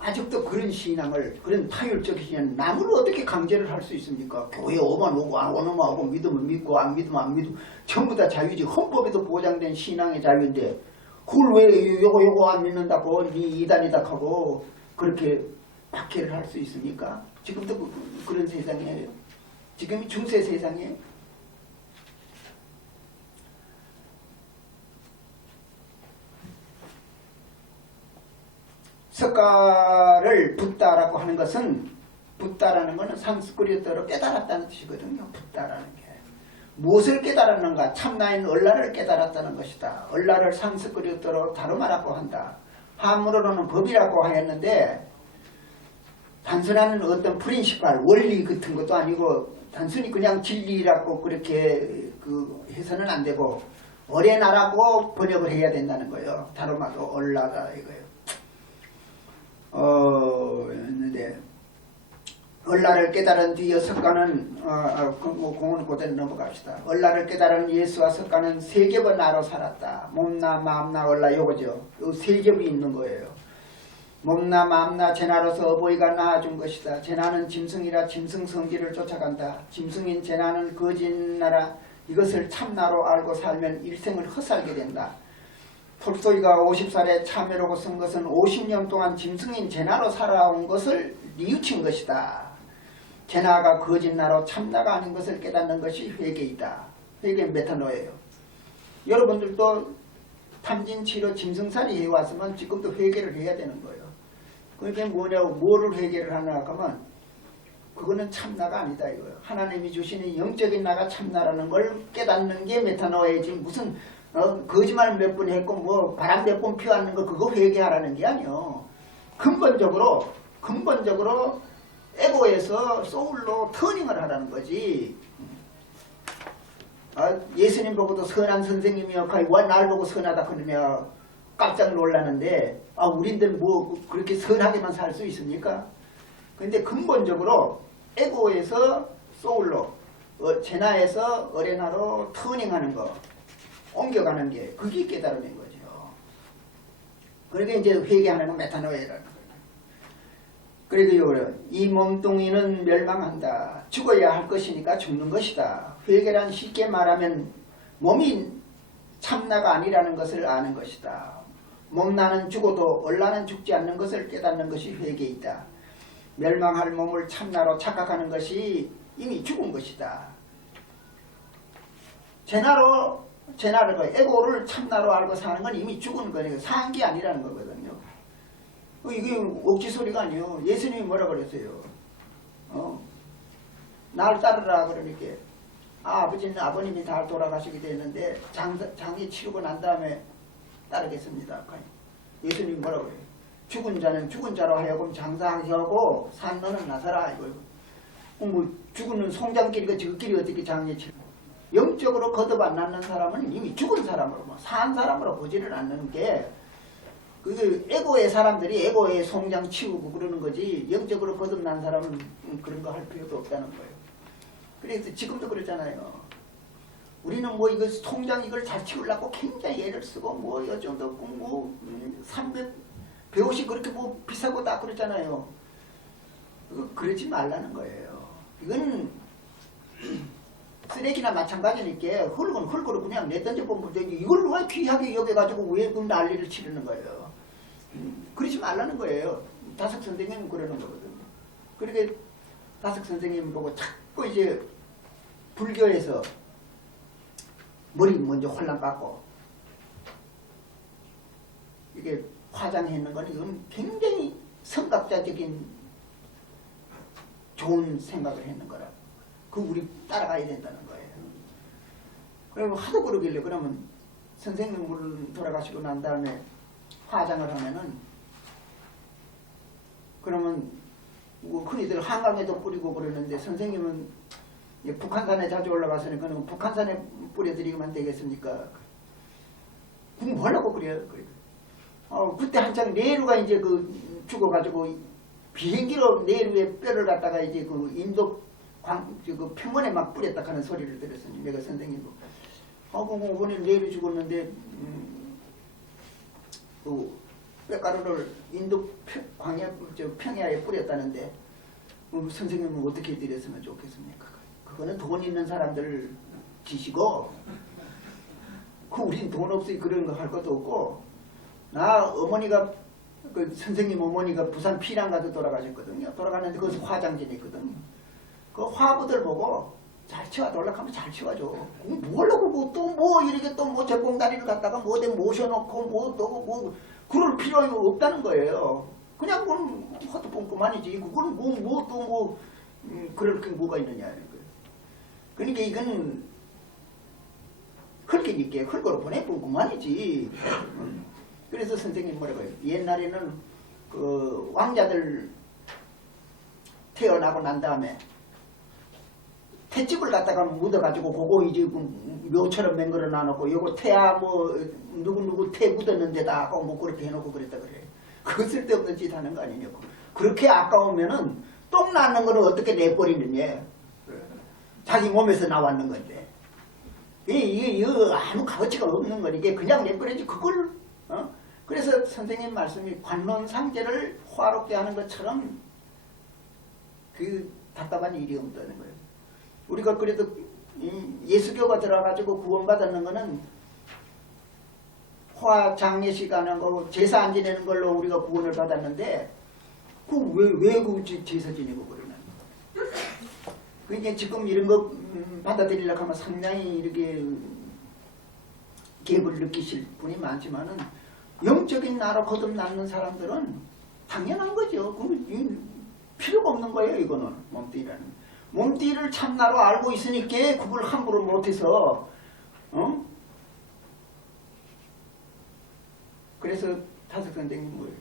아직도 그런 신앙을 그런 타율적 신앙 남을 어떻게 강제를 할 수 있습니까? 교회 오면 오고 안 오면 오고 믿으면 믿고 안 믿으면 안 믿고 전부 다 자유지. 헌법에도 보장된 신앙의 자유인데 그걸 왜 요거 안 믿는다고 이단이다 하고 그렇게 박해를 할 수 있습니까? 지금도 그런 세상이에요. 지금이 중세 세상이에요. 석가를 붓다라고 하는 것은 붓다라는 것은 산스크리트어로 깨달았다는 뜻이거든요. 붓다라는 게. 무엇을 깨달았는가? 참나인 얼라를 깨달았다는 것이다. 얼라를 산스크리트어로 다루마라고 한다. 한문으로는 법이라고 하였는데 단순한 어떤 프린시팔, 원리 같은 것도 아니고 단순히 그냥 진리라고 그렇게 해서는 안 되고 어레나라고 번역을 해야 된다는 거예요. 다루마도 얼라다 이거예요. 했는데 얼라를 깨달은 뒤에 석가는 공은 그대로 넘어갑시다. 얼라를 깨달은 예수와 석가는 세 겹의 나로 살았다. 몸나 마음나 얼라 요거죠. 요 세 겹이 있는 거예요. 몸나 마음나 제나로서 어버이가 낳아준 것이다. 제나는 짐승이라 짐승 성질을 쫓아간다. 짐승인 제나는 거짓나라 이것을 참나로 알고 살면 일생을 헛살게 된다. 톨스토이가 50살에 참여라고 쓴 것은 50년 동안 짐승인 제나로 살아온 것을 뉘우친 것이다. 제나가 거짓나로 참나가 아닌 것을 깨닫는 것이 회개이다. 회개 메타노예요. 여러분들도 탐진치료 짐승살이 해왔으면 지금도 회개를 해야 되는 거예요. 그게 뭐냐고 뭐를 회개를 하나 하면 그거는 참나가 아니다 이거예요. 하나님이 주시는 영적인 나가 참나라는 걸 깨닫는 게 메타노예지 무슨 거짓말 몇 번 했고 뭐 바람 몇 번 피웠는 거 그거 회개하라는 게 아니요. 근본적으로 에고에서 소울로 터닝을 하라는 거지. 예수님 보고도 선한 선생님이여 왜 날 보고 선하다 그러냐 깜짝 놀라는데 우린들 뭐 그렇게 선하게만 살 수 있습니까? 근데 근본적으로 에고에서 소울로 제나에서 어레나로 터닝하는 거 옮겨가는 게 그게 깨달음인 거죠. 그러니까 이제 회개하는 건 메타노에라는 거예요. 그래도 이 몸뚱이는 멸망한다. 죽어야 할 것이니까 죽는 것이다. 회개란 쉽게 말하면 몸이 참나가 아니라는 것을 아는 것이다. 몸나는 죽어도 얼라는 죽지 않는 것을 깨닫는 것이 회개이다. 멸망할 몸을 참나로 착각하는 것이 이미 죽은 것이다. 제나를 에고를 참나로 알고 사는 건 이미 죽은 거니까 산 게 아니라는 거거든요. 이게 억지 소리가 아니에요. 예수님이 뭐라 그랬어요? 날 따르라 그러니까 아버지는 아버님이 다 돌아가시게 됐는데 장기 치르고 난 다음에 따르겠습니다. 예수님이 뭐라 그래요? 죽은 자는 죽은 자로 하여금 장사하고 산 너는 나서라 이거. 뭐 죽은 송장길이가 저길이 어떻게 장기 치르? 영적으로 거듭 안 낳는 사람은 이미 죽은 사람으로 산 사람으로 보지를 않는 게 그 에고의 사람들이 에고의 송장 치우고 그러는 거지 영적으로 거듭난 사람은 그런 거 할 필요도 없다는 거예요. 그래서 지금도 그렇잖아요. 우리는 뭐 이거 송장 이걸 잘 치우려고 굉장히 애를 쓰고 뭐 이 정도 뭐 300, 150 그렇게 뭐 비싸고 다 그러잖아요. 그러지 말라는 거예요. 이건 쓰레기나 마찬가지니까 흙은 흙으로 그냥 내던져보면 되지 이걸 왜 귀하게 여겨가지고 왜 그 난리를 치르는 거예요. 그러지 말라는 거예요. 다석 선생님은 그러는 거거든요. 그러니까 다석 선생님 보고 자꾸 이제 불교에서 머리 먼저 홀랑 깎고 이게 화장했는 건 이건 굉장히 성각자적인 좋은 생각을 했는 거라. 그 우리 따라가야 된다는 거예요. 그리고 하도 그러길래 그러면 선생님 돌아가시고 난 다음에 화장을 하면은 그러면 뭐 흔히들 한강에도 뿌리고 그러는데 선생님은 북한산에 자주 올라가서는 그는 북한산에 뿌려드리면 되겠습니까? 그럼 뭐 하려고 그래요? 그때 한창 네루가 이제 그 죽어가지고 비행기로 네루의 뼈를 갖다가 이제 그 인도 그 평원에 막 뿌렸다 하는 소리를 들었으니 내가 선생님도 오늘 네루 죽었는데 그 뼈가루를 인도 광야 평야에 뿌렸다는데 선생님은 어떻게 드렸으면 좋겠습니까? 그거는 돈 있는 사람들 지시고 그 우린 돈 없이 그런 거 할 것도 없고 나 어머니가 그 선생님 어머니가 부산 피난 가서 돌아가셨거든요. 돌아갔는데 거기서 화장진이 있거든요. 그 화부들 보고 잘 치워줘 올라가면 잘 치워줘. 뭐라고 또 뭐 이렇게 또 뭐 제공다리를 갖다가 뭐 어디 모셔놓고 뭐 그럴 필요가 없다는 거예요. 그냥 그건 헛돈 그만이지. 그건 뭐 그럴 게 뭐가 있느냐. 그러니까 이건 흙이니까 흙으로 보내면 그만이지. 그래서 선생님 뭐라고 해요? 옛날에는 그 왕자들 태어나고 난 다음에 태집을 갖다가 묻어가지고 그거 이제 묘처럼 맹글어 놔놓고 요거 태야 뭐 누구 태 묻었는 데다 하고 뭐 그렇게 해놓고 그랬다 그래. 그거 쓸데없는 짓 하는 거 아니냐고. 그렇게 아까우면은 똥 낳는 거는 어떻게 내버리느냐. 자기 몸에서 나왔는 건데. 이게 아무 값어치가 없는 거니. 이게 그냥 내버리지 그걸 그래서 선생님 말씀이 관론상제를 화롭게 하는 것처럼 그 답답한 일이 없다는 거예요. 우리가 그래도 예수교가 들어가지고 구원받았는 거는 화장례식 하는 거 제사 안 지내는 걸로 우리가 구원을 받았는데 왜 그 제사 지내고 그러나. 그러니까 지금 이런 거 받아들이려고 하면 상당히 이렇게 갭을 느끼실 분이 많지만은 영적인 나로 거듭나는 사람들은 당연한 거죠. 필요가 없는 거예요. 이거는 몸뚱이라는. 몸뚱이를 참나로 알고 있으니까 그걸 함부로 못해서 그래서 타석 선생님 뭐예요?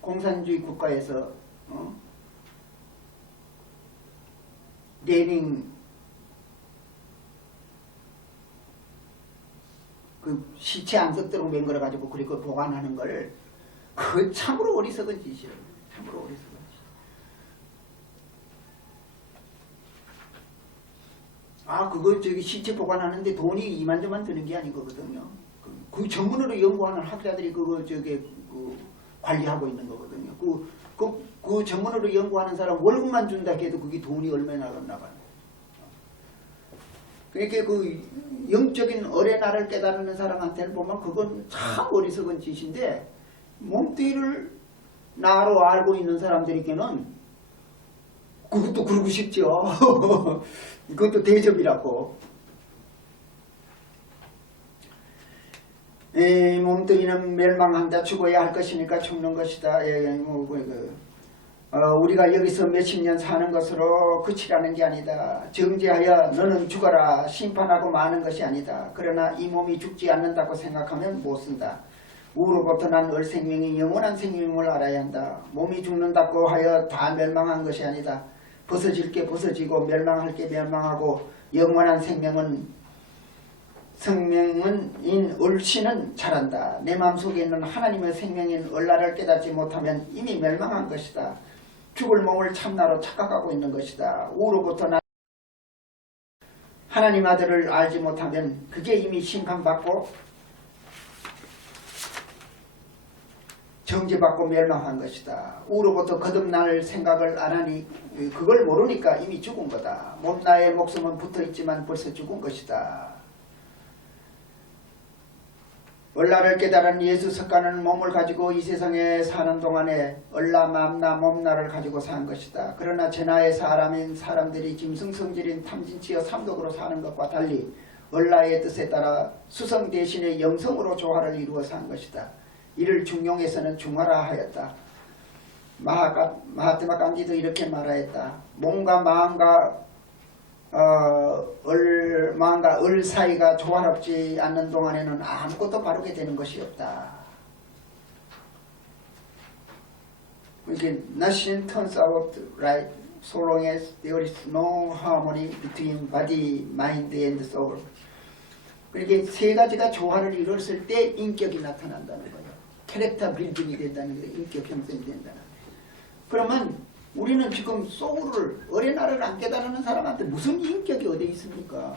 공산주의 국가에서 레닌 그 시체 안 썩도록 맹글어가지고 그리고 보관하는 걸 그 참으로 어리석은 짓이에요. 참으로 어리석은 짓. 그거 시체 보관하는데 돈이 이만저만 드는 게 아니거든요. 그 전문으로 연구하는 학자들이 그거 관리하고 있는 거거든요. 그 전문으로 연구하는 사람 월급만 준다 해도 그게 돈이 얼마나 나갔나 봐요. 그러니까 그 영적인 어레나를 깨달는 사람한테는 보면 그건 참 어리석은 짓인데 몸뚱이를 나로 알고 있는 사람들에게는 그것도 그러고 싶죠. 그것도 대접이라고. 몸뚱이는 멸망한다. 죽어야 할 것이니까 죽는 것이다. 우리가 여기서 몇십 년 사는 것으로 그치라는 게 아니다. 정죄하여 너는 죽어라 심판하고 마는 것이 아니다. 그러나 이 몸이 죽지 않는다고 생각하면 못 쓴다. 우로부터 난 얼생명이 영원한 생명을 알아야 한다. 몸이 죽는다고 하여 다 멸망한 것이 아니다. 벗어질 게 벗어지고 멸망할 게 멸망하고 영원한 생명은 얼씨는 잘한다. 내 마음속에 있는 하나님의 생명인 얼라를 깨닫지 못하면 이미 멸망한 것이다. 죽을 몸을 참나로 착각하고 있는 것이다. 우로부터 난 하나님 아들을 알지 못하면 그게 이미 심판받고 정죄받고 멸망한 것이다. 우로부터 거듭날 생각을 안 하니 그걸 모르니까 이미 죽은 거다. 몸나의 목숨은 붙어있지만 벌써 죽은 것이다. 얼라를 깨달은 예수 석가는 몸을 가지고 이 세상에 사는 동안에 얼라 맘나 몸나를 가지고 산 것이다. 그러나 제나의 사람인 사람들이 짐승성질인 탐진치여 삼독으로 사는 것과 달리 얼라의 뜻에 따라 수성 대신에 영성으로 조화를 이루어서 한 것이다. 이를 중용에서는 중화라 하였다. 마하트마 간디도 이렇게 말하였다. 몸과 마음과 마음과 을 사이가 조화롭지 않는 동안에는 아무것도 바르게 되는 것이 없다. 이게 nothing turns out right so long as there is no harmony between body, mind and soul. 그렇게 세 가지가 조화를 이뤘을 때 인격이 나타난다는 거예요. 캐릭터 빌딩이 된다는 거예요. 인격 형성이 된다는 거예요. 그러면 우리는 지금 소울을 어린아이를 안 깨달는 사람한테 무슨 인격이 어디 있습니까?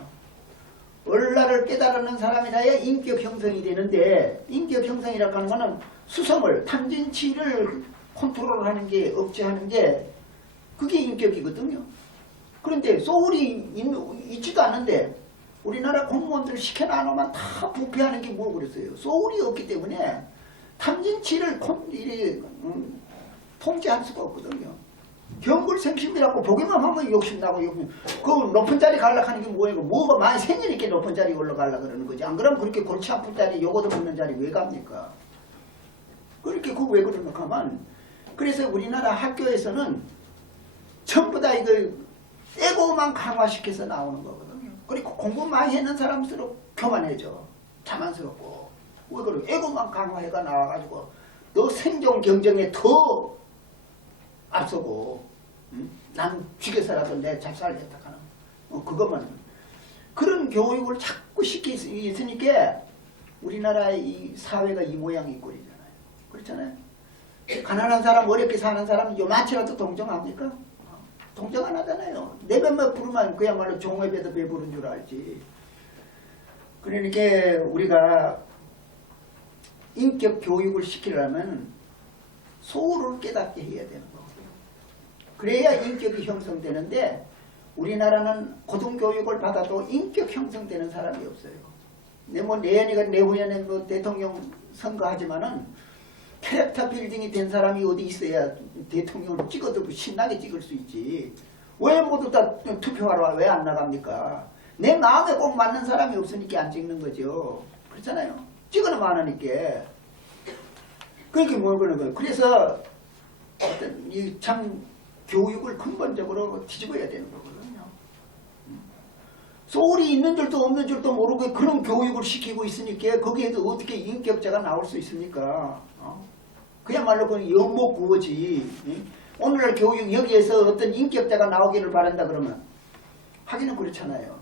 얼라를 깨달는 사람이라야 인격 형성이 되는데, 인격 형성이라고 하는 것은 수성을 탐진치를 컨트롤하는 게, 억제하는 게 그게 인격이거든요. 그런데 소울이 있지도 않은데 우리나라 공무원들 시켜놔놓으면 다 부패하는 게 뭐 그랬어요. 소울이 없기 때문에 탐진치를 통제할 수가 없거든요. 경굴생심이라고 보기만 하면 욕심나고 그 높은 자리 가려고 하는 게 뭐예요? 뭐가 많이 생기니까 높은 자리 올라가려고 그러는 거지. 안 그러면 그렇게 골치 아픈 자리, 요거도 붙는 자리 왜 갑니까? 그렇게 그거 왜 그러는가 하면, 그래서 우리나라 학교에서는 전부 다 이거 에고만 강화시켜서 나오는 거거든요. 그리고 공부 많이 했는 사람일수록 교만해져. 자만스럽고. 왜 그래? 에고만 강화해가 나와가지고 너 생존 경쟁에 더 앞서고, 난 죽여서라도 내 잘 살겠다 하는 그것만. 그런 교육을 자꾸 시키니까 우리나라의 이 사회가 이 모양이 꼴이잖아요. 그렇잖아요. 가난한 사람, 어렵게 사는 사람 요만치라도 동정합니까? 동정 안 하잖아요. 내 맘만 부르면 그야말로 종업에도 배부른 줄 알지. 그러니까 우리가 인격 교육을 시키려면 소울을 깨닫게 해야 되는 거거든요. 그래야 인격이 형성되는데, 우리나라는 고등교육을 받아도 인격 형성되는 사람이 없어요. 내년이가 내후년에 뭐 대통령 선거하지만은 캐릭터 빌딩이 된 사람이 어디 있어야 대통령을 찍어도 신나게 찍을 수 있지. 왜 모두 다 투표하러 왜 안 나갑니까? 내 마음에 꼭 맞는 사람이 없으니까 안 찍는 거죠. 그렇잖아요. 찍어는 안 하니까. 그렇게 뭘 그러는 거예요. 그래서 어떤 이 참 교육을 근본적으로 뒤집어야 되는 거거든요. 소울이 있는 줄도 없는 줄도 모르고 그런 교육을 시키고 있으니까 거기에도 어떻게 인격자가 나올 수 있습니까? 그야말로 그건 영목구어지. 오늘날 교육 여기에서 어떤 인격자가 나오기를 바란다 그러면 하기는 그렇잖아요.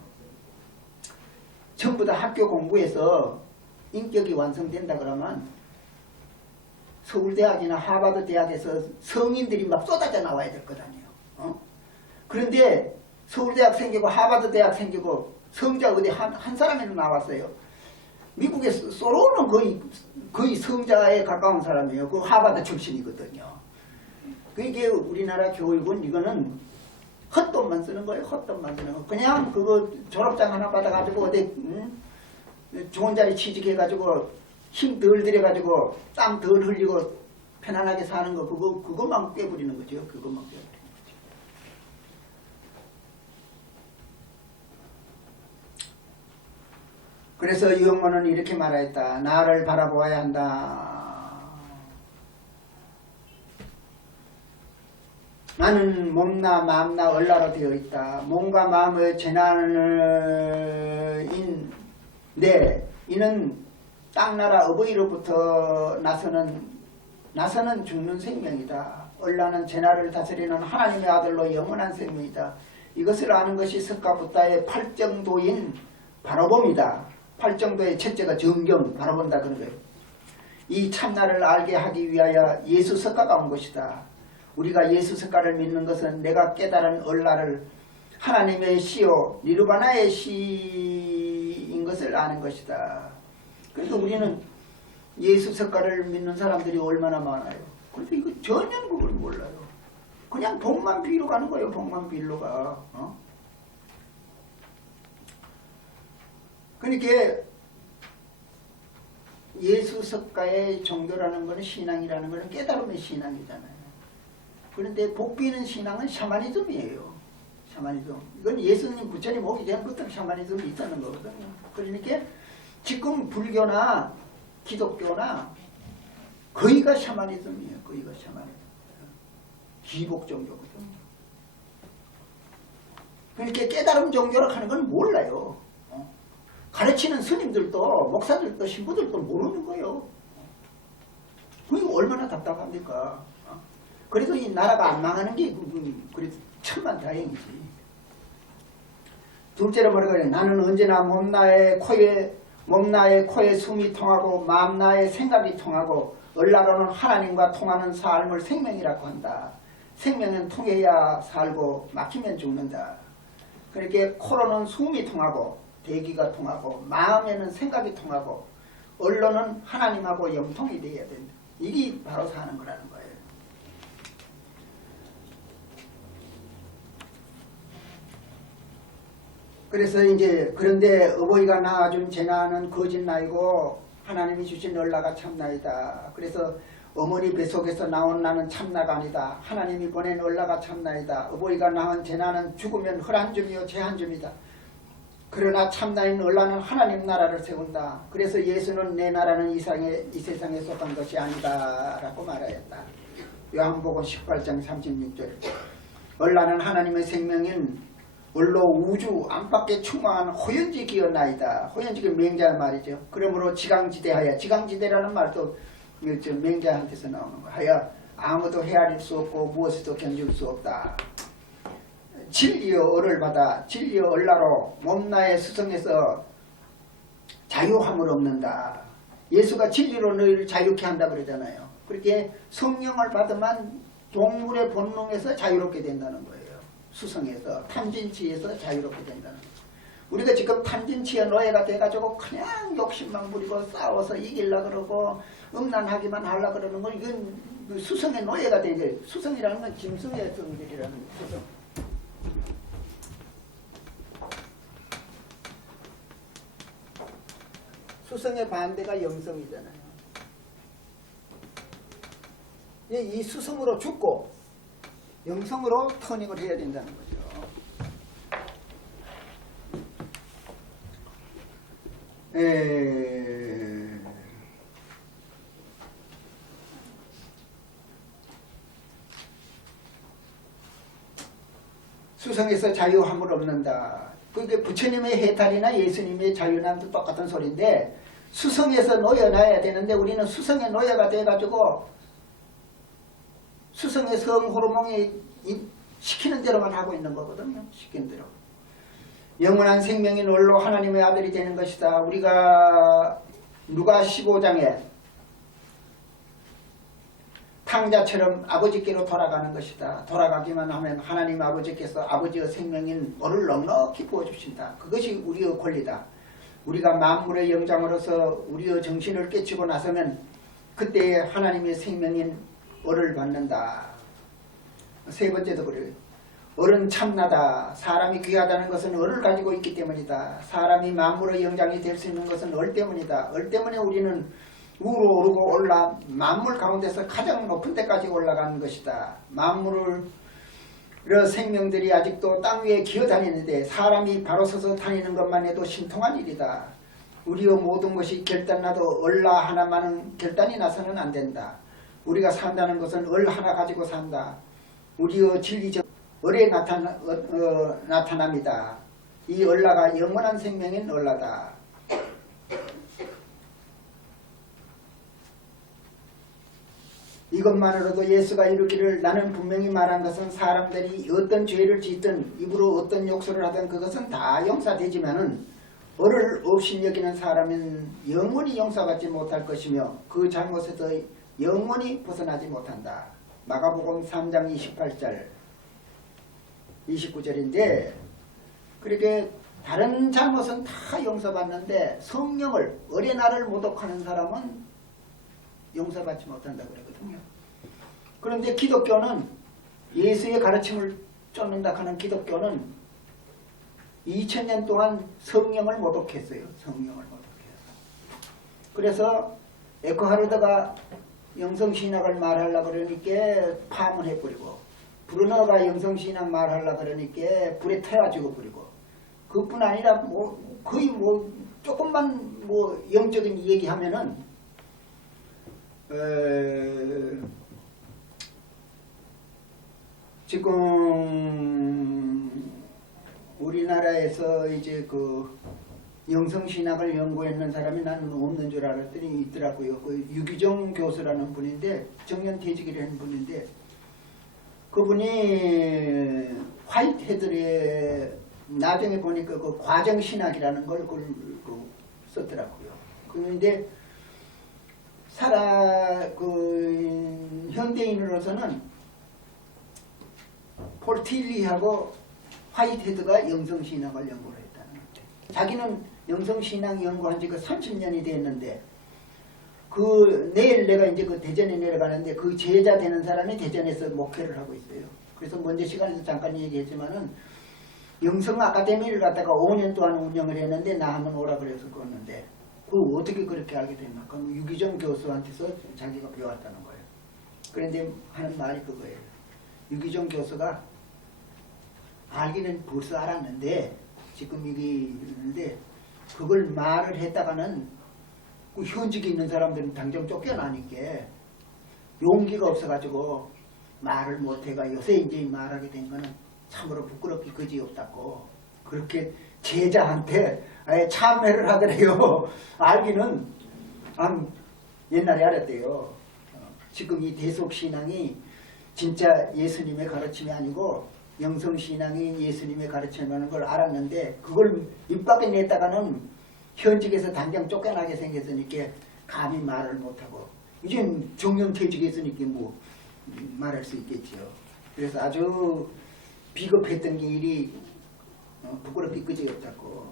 전부 다 학교 공부에서 인격이 완성된다 그러면 서울대학이나 하버드 대학에서 성인들이 막 쏟아져 나와야 될 것 아니에요. 그런데 서울대학 생기고 하버드 대학 생기고 성자 어디 한 사람이나 나왔어요. 미국의 소로는 거의 성자에 가까운 사람이에요. 그 하버드 출신이거든요. 그러니까 우리나라 교육은 이거는 헛돈만 쓰는 거예요. 헛돈만 쓰는 거. 그냥 그거 졸업장 하나 받아가지고 어디 좋은 자리 취직해가지고 힘 덜 들여가지고 땀 덜 흘리고 편안하게 사는 거 그것만 꿰부리는 거죠. 그것만 꿰부리는 거죠. 그래서 유영모는 이렇게 말하였다. 나를 바라보아야 한다. 나는 몸나 마음나 얼라로 되어 있다. 몸과 마음의 재난인데 이는 땅나라 어버이로부터 나서는 죽는 생명이다. 얼라는 재난을 다스리는 하나님의 아들로 영원한 생명이다. 이것을 아는 것이 석가부타의 팔정도인 바로봄이다. 팔정도의 첫째가 정경, 바로본다 그런 거예요. 이 참나를 알게 하기 위하여 예수 석가가 온 것이다. 우리가 예수 석가를 믿는 것은 내가 깨달은 얼라를 하나님의 시요 니르바나의 시인 것을 아는 것이다. 그래서 우리는 예수 석가를 믿는 사람들이 얼마나 많아요. 그런데 이거 전혀 그걸 몰라요. 그냥 복만 비로 가는 거예요. 복만 비로 가. 그러니까 예수 석가의 종교라는 것은 신앙이라는 것은 깨달음의 신앙이잖아요. 그런데 복 비는 신앙은 샤머니즘이에요. 샤머니즘. 이건 예수님 부처님 오기 전부터 샤머니즘이 있었는 거거든요. 그러니까 지금 불교나 기독교나 거의가 샤머니즘이에요. 거의가 샤머니즘. 기복 종교거든요. 그러니까 깨달음 종교라고 하는 건 몰라요. 가르치는 스님들도 목사들도 신부들도 모르는 거예요. 그게 얼마나 답답합니까? 그래도 이 나라가 안 망하는 게 그래도 천만다행이지. 둘째로 뭐라고 그래? 나는 언제나 몸나의 코에 숨이 통하고 마음나의 생각이 통하고 얼라로는 하나님과 통하는 삶을 생명이라고 한다. 생명은 통해야 살고 막히면 죽는다. 그렇게 코로는 숨이 통하고 대기가 통하고 마음에는 생각이 통하고 언론은 하나님하고 영통이 되어야 된다. 이게 바로 사는 거라는 거예요. 그래서 이제 그런데 어버이가 낳아준 제 나는 거짓 나이고 하나님이 주신 얼라가 참나이다. 그래서 어머니 뱃속에서 나온 나는 참나가 아니다. 하나님이 보낸 얼라가 참나이다. 어버이가 낳은 제 나는 죽으면 헐한 줌이요 제한 줌이다. 그러나 참나인 얼라는 하나님 나라를 세운다. 그래서 예수는 내 나라는 이 세상에 속한 것이 아니다 라고 말하였다. 요한복음 18장 36절. 얼라는 하나님의 생명인 원로 우주 안팎에 충만한 호연지 기어나이다. 호연지가 맹자의 말이죠. 그러므로 지강지대하여, 지강지대라는 말도 맹자한테서 나오는 거. 하여 아무도 헤아릴 수 없고 무엇에도 견줄 수 없다. 진리의 얼을 받아 진리의 얼라로 몸나의 수성에서 자유함을 얻는다. 예수가 진리로 너희를 자유케 한다 그러잖아요. 그렇게 성령을 받으면 동물의 본능에서 자유롭게 된다는 거예요. 수성에서 탐진치에서 자유롭게 된다는 거예요. 우리가 지금 탐진치의 노예가 돼가지고 그냥 욕심만 부리고 싸워서 이기려고 그러고 음란하기만 하려고 그러는 건 이건 수성의 노예가 되게. 수성이라는 건 짐승의 성질이라는 수성. 수성의 반대가 영성이잖아요. 이 수성으로 죽고 영성으로 터닝을 해야 된다는 거죠. 수성에서 자유함을 얻는다. 그게 부처님의 해탈이나 예수님의 자유남도 똑같은 소리인데 수성에서 놓여놔야 되는데 우리는 수성의 노예가 돼가지고 수성의 성 호르몬이 시키는 대로만 하고 있는 거거든요. 시키는 대로. 영원한 생명인 원로 하나님의 아들이 되는 것이다. 우리가 누가 15장에 탕자처럼 아버지께로 돌아가는 것이다. 돌아가기만 하면 하나님 아버지께서 아버지의 생명인 너를 넉넉히 부어주신다. 그것이 우리의 권리다. 우리가 만물의 영장으로서 우리의 정신을 깨치고 나서면 그때 하나님의 생명인 얼을 받는다. 세 번째도 그래요. 얼은 참나다. 사람이 귀하다는 것은 얼을 가지고 있기 때문이다. 사람이 만물의 영장이 될 수 있는 것은 얼 때문이다. 얼 때문에 우리는 위로 오르고 올라 만물 가운데서 가장 높은 데까지 올라가는 것이다. 만물의 생명들이 아직도 땅 위에 기어다니는데 사람이 바로 서서 다니는 것만 해도 신통한 일이다. 우리의 모든 것이 결단나도 얼라 하나만은 결단이 나서는 안 된다. 우리가 산다는 것은 얼 하나 가지고 산다. 우리의 진리적 얼에 나타납니다. 이 얼라가 영원한 생명인 얼라다. 이것만으로도 예수가 이르기를 나는 분명히 말한 것은 사람들이 어떤 죄를 짓든 입으로 어떤 욕설을 하든 그것은 다 용서되지만은 얼을 없이 여기는 사람은 영원히 용서받지 못할 것이며 그 잘못에서 영원히 벗어나지 못한다. 마가복음 3장 28절 29절인데 그렇게 다른 잘못은 다 용서받는데 성령을 어린 나를 모독하는 사람은 용서받지 못한다고 그러거든요. 그런데 기독교는 예수의 가르침을 쫓는다 하는 기독교는 2000년 동안 성령을 모독했어요. 성령을 모독해서. 그래서 에코하르드가 영성신학을 말하려고 그러니까 파문해버리고 브루너가 영성신앙 말하려 그러니까 불에 태워 죽어버리고 그뿐 아니라 뭐 거의 뭐 조금만 뭐 영적인 얘기하면은 지금 우리나라에서 이제 그 영성신학을 연구했는 사람이 나는 없는 줄 알았더니 있더라고요. 그 유기정 교수라는 분인데 정년퇴직이라는 분인데 그분이 화이트헤드에 나중에 보니까 그 과정신학이라는 걸 썼더라고요. 그런데 현대인으로서는 폴틸리하고 화이트헤드가 영성신학을 연구를 했다는 거죠. 자기는 영성신학 연구한 지가 30년이 됐는데 내일 내가 이제 그 대전에 내려가는데 그 제자 되는 사람이 대전에서 목회를 하고 있어요. 그래서 먼저 시간에서 잠깐 얘기했지만은 영성 아카데미를 갖다가 5년 동안 운영을 했는데 나 한번 오라 그래서 갔는데 그 어떻게 그렇게 알게 됐나? 그 유기정 교수한테서 자기가 배웠다는 거예요. 그런데 하는 말이 그거예요. 유기정 교수가 알기는 벌써 알았는데 지금 이게 있는데 그걸 말을 했다가는 그 현직에 있는 사람들은 당장 쫓겨나니까 용기가 없어가지고 말을 못해가 요새 이제 말하게 된 거는 참으로 부끄럽기 그지없다고 그렇게 제자한테 참회를 하더래요. 알기는 옛날에 알았대요. 지금 이 대속신앙이 진짜 예수님의 가르침이 아니고 영성신앙이 예수님의 가르침이라는 걸 알았는데 그걸 입 밖에 냈다가는 현직에서 당장 쫓겨나게 생겼으니까 감히 말을 못하고 이젠 정년퇴직했으니까 뭐 말할 수 있겠죠. 그래서 아주 비겁했던 게 일이 부끄럽기 그지없다고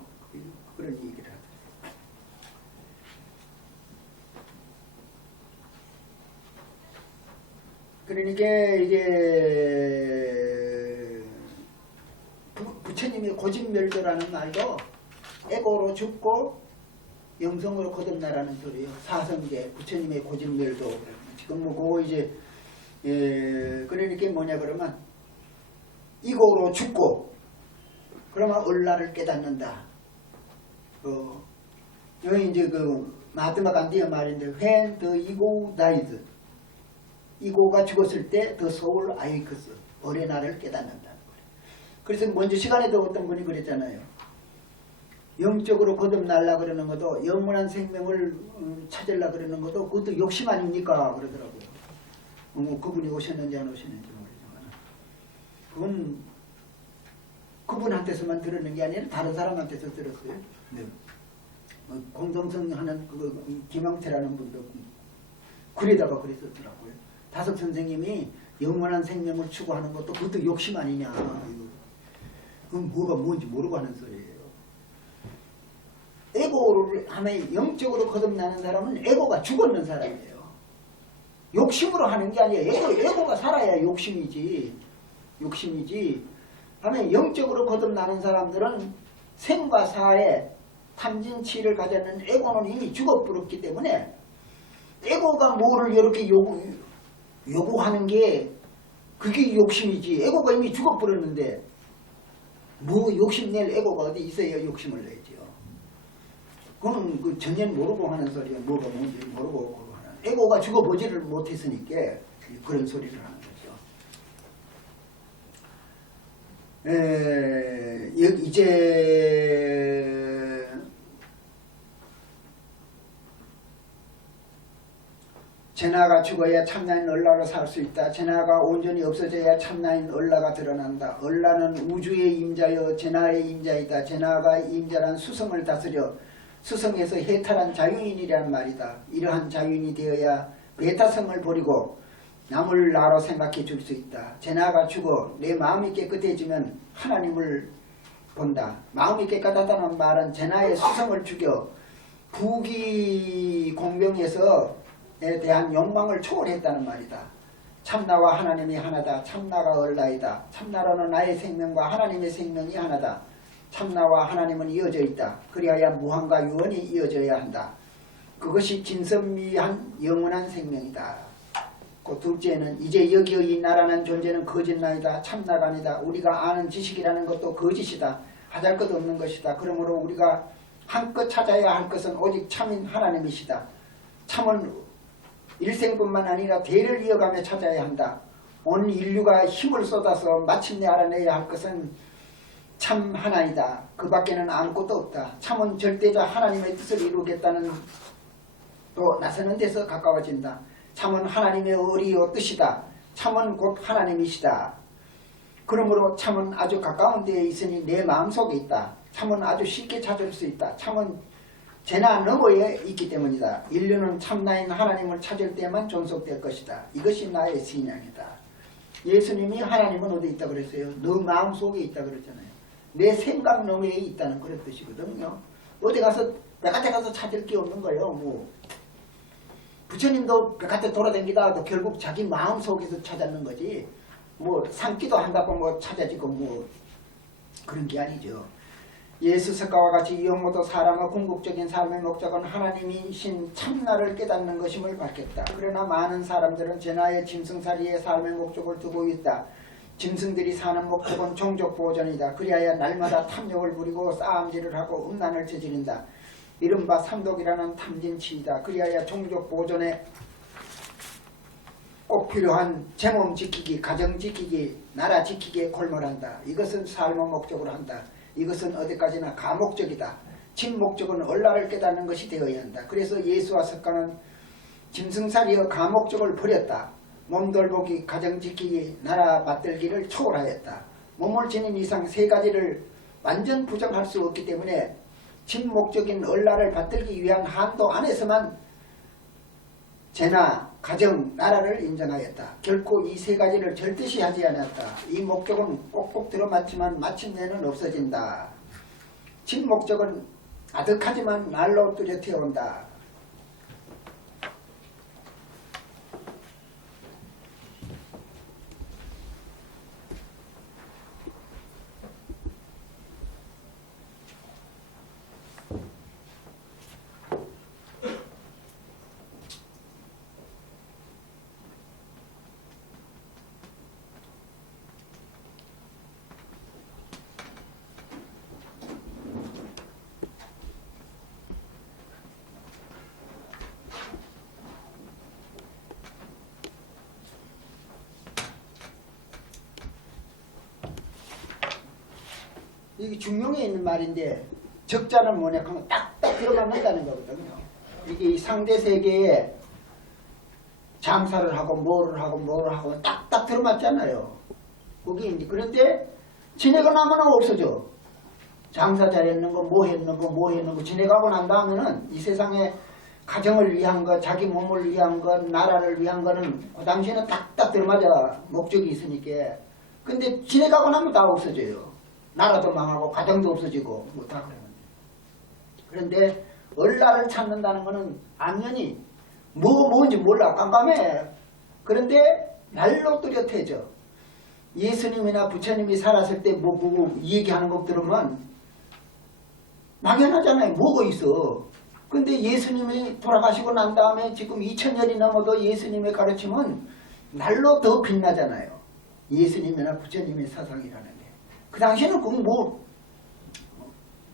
그런 얘기를 하더라고요. 그러니까 이제 부처님이 고진멸도라는 말도 에고로 죽고 영성으로 거듭나라는 소리예요. 사성제 부처님의 고진멸도. 지금 뭐 그거 이제 그러니까 뭐냐 그러면 이고로 죽고 그러면 얼라를 깨닫는다. 여기 이제 그 마하트마 간디의 말인데 when the ego died 이고가 죽었을 때 the soul awakes 어뢰 나를 깨닫는다. 그래서 먼저 시간에도 어떤 분이 그랬잖아요. 영적으로 거듭날라 그러는 것도 영원한 생명을 찾으려 그러는 것도 그것도 욕심 아닙니까? 그러더라고요. 그분이 오셨는지 안 오셨는지 모르지만 그건 그분한테서만 들었는 게 아니라 다른 사람한테서 들었어요. 네. 공동성 하는 그 김영태라는 분도 글에다가 그랬었더라고요. 다섯 선생님이 영원한 생명을 추구하는 것도 그것도 욕심 아니냐. 그건 뭐가 뭔지 모르고 하는 소리예요. 에고를 하면 영적으로 거듭나는 사람은 에고가 죽었는 사람이에요. 욕심으로 하는 게 아니에요. 에고가 살아야 욕심이지. 하면 영적으로 거듭나는 사람들은 생과 사에 탐진치를 가졌는 에고는 이미 죽어버렸기 때문에 에고가 뭐를 이렇게 요구하는 게 그게 욕심이지. 에고가 이미 죽어버렸는데 뭐 욕심낼 에고가 어디 있어야 욕심을 내죠. 그거는 그 전혀 모르고 하는 소리야. 뭐가 뭔지 모르고 하는. 에고가 죽어보지를 못했으니까 그런 소리를 하는 거죠. 이제 제나가 죽어야 참나인 얼라로 살 수 있다. 제나가 온전히 없어져야 참나인 얼라가 드러난다. 얼라는 우주의 임자여 제나의 임자이다. 제나가 임자란 수성을 다스려 수성에서 해탈한 자유인이란 말이다. 이러한 자유인이 되어야 배타성을 버리고 남을 나로 생각해 줄 수 있다. 제나가 죽어 내 마음이 깨끗해지면 하나님을 본다. 마음이 깨끗하다는 말은 제나의 수성을 죽여 부귀 공명에서에 대한 욕망을 초월했다는 말이다. 참나와 하나님이 하나다. 참나가 얼라이다. 참나로는 나의 생명과 하나님의 생명이 하나다. 참나와 하나님은 이어져 있다. 그리하여 무한과 유언이 이어져야 한다. 그것이 진선미한 영원한 생명이다. 그 둘째는 이제 여기의 이 나라는 존재는 거짓말이다. 참나가 아니다. 우리가 아는 지식이라는 것도 거짓이다. 하잘 것 없는 것이다. 그러므로 우리가 한껏 찾아야 할 것은 오직 참인 하나님이시다. 참은 일생뿐만 아니라 대를 이어가며 찾아야 한다. 온 인류가 힘을 쏟아서 마침내 알아내야 할 것은 참 하나이다. 그 밖에는 아무것도 없다. 참은 절대자 하나님의 뜻을 이루겠다는 또 나서는 데서 가까워진다. 참은 하나님의 의리요 뜻이다. 참은 곧 하나님이시다. 그러므로 참은 아주 가까운 데에 있으니 내 마음속에 있다. 참은 아주 쉽게 찾을 수 있다. 참은 재나 너머에 있기 때문이다. 인류는 참나인 하나님을 찾을 때만 존속될 것이다. 이것이 나의 신앙이다. 예수님이 하나님은 어디 있다 그랬어요? 너 마음속에 있다 그랬잖아요. 내 생각 너머에 있다는 그런 뜻이거든요. 어디 가서 백화점 가서 찾을 게 없는 거예요. 뭐 부처님도 백화점 돌아다니다도 결국 자기 마음속에서 찾았는 거지. 뭐 삼기도 한다고 뭐 찾아지고 뭐 그런 게 아니죠. 예수 석가와 같이 이 영모도 사람의 궁극적인 삶의 목적은 하나님이신 참나를 깨닫는 것임을 밝혔다. 그러나 많은 사람들은 제나의 짐승살이의 삶의 목적을 두고 있다. 짐승들이 사는 목적은 종족 보존이다. 그리하여 날마다 탐욕을 부리고 싸움질을 하고 음란을 저지른다. 이른바 삼독이라는 탐진치이다. 그리하여 종족 보존에 꼭 필요한 제 몸 지키기, 가정 지키기, 나라 지키기에 골몰한다. 이것은 삶의 목적으로 한다. 이것은 어디까지나 가목적이다. 진목적은 얼라를 깨닫는 것이 되어야 한다. 그래서 예수와 석가는 짐승살이여 가목적을 버렸다. 몸돌보기, 가정 지키기, 나라 받들기를 초월하였다. 몸을 지닌 이상 세 가지를 완전 부정할 수 없기 때문에 진목적인 얼라를 받들기 위한 한도 안에서만 재나, 가정, 나라를 인정하였다. 결코 이 세 가지를 절대시 하지 않았다. 이 목적은 꼭꼭 들어맞지만 마침내는 없어진다. 진목적은 아득하지만 날로 뚜렷해온다. 이게 중용에 있는 말인데 적자는 뭐냐 하면 딱딱 들어맞는다는 거거든요. 이게 이 상대 세계에 장사를 하고 뭐를 하고 딱딱 들어맞잖아요. 거기 이제 그런데 지내고 나면 없어져. 장사 잘했는 거, 뭐 했는 거 지내가고 난 다음에는 이 세상에 가정을 위한 것, 자기 몸을 위한 것, 나라를 위한 거는 그 당시에는 딱딱 들어맞아. 목적이 있으니까. 근데 지내가고 나면 다 없어져요. 나라도 망하고 가정도 없어지고 뭐 다 그러는 거예요. 그런데 얼라를 찾는다는 것은 안면이 뭔지 몰라. 깜깜해. 그런데 날로 뚜렷해져. 예수님이나 부처님이 살았을 때 뭐 얘기하는 것 들으면 막연하잖아요. 뭐가 있어. 근데 예수님이 돌아가시고 난 다음에 지금 2000년이 넘어도 예수님의 가르침은 날로 더 빛나잖아요. 예수님이나 부처님의 사상이라는 게. 그 당시에는 그건 뭐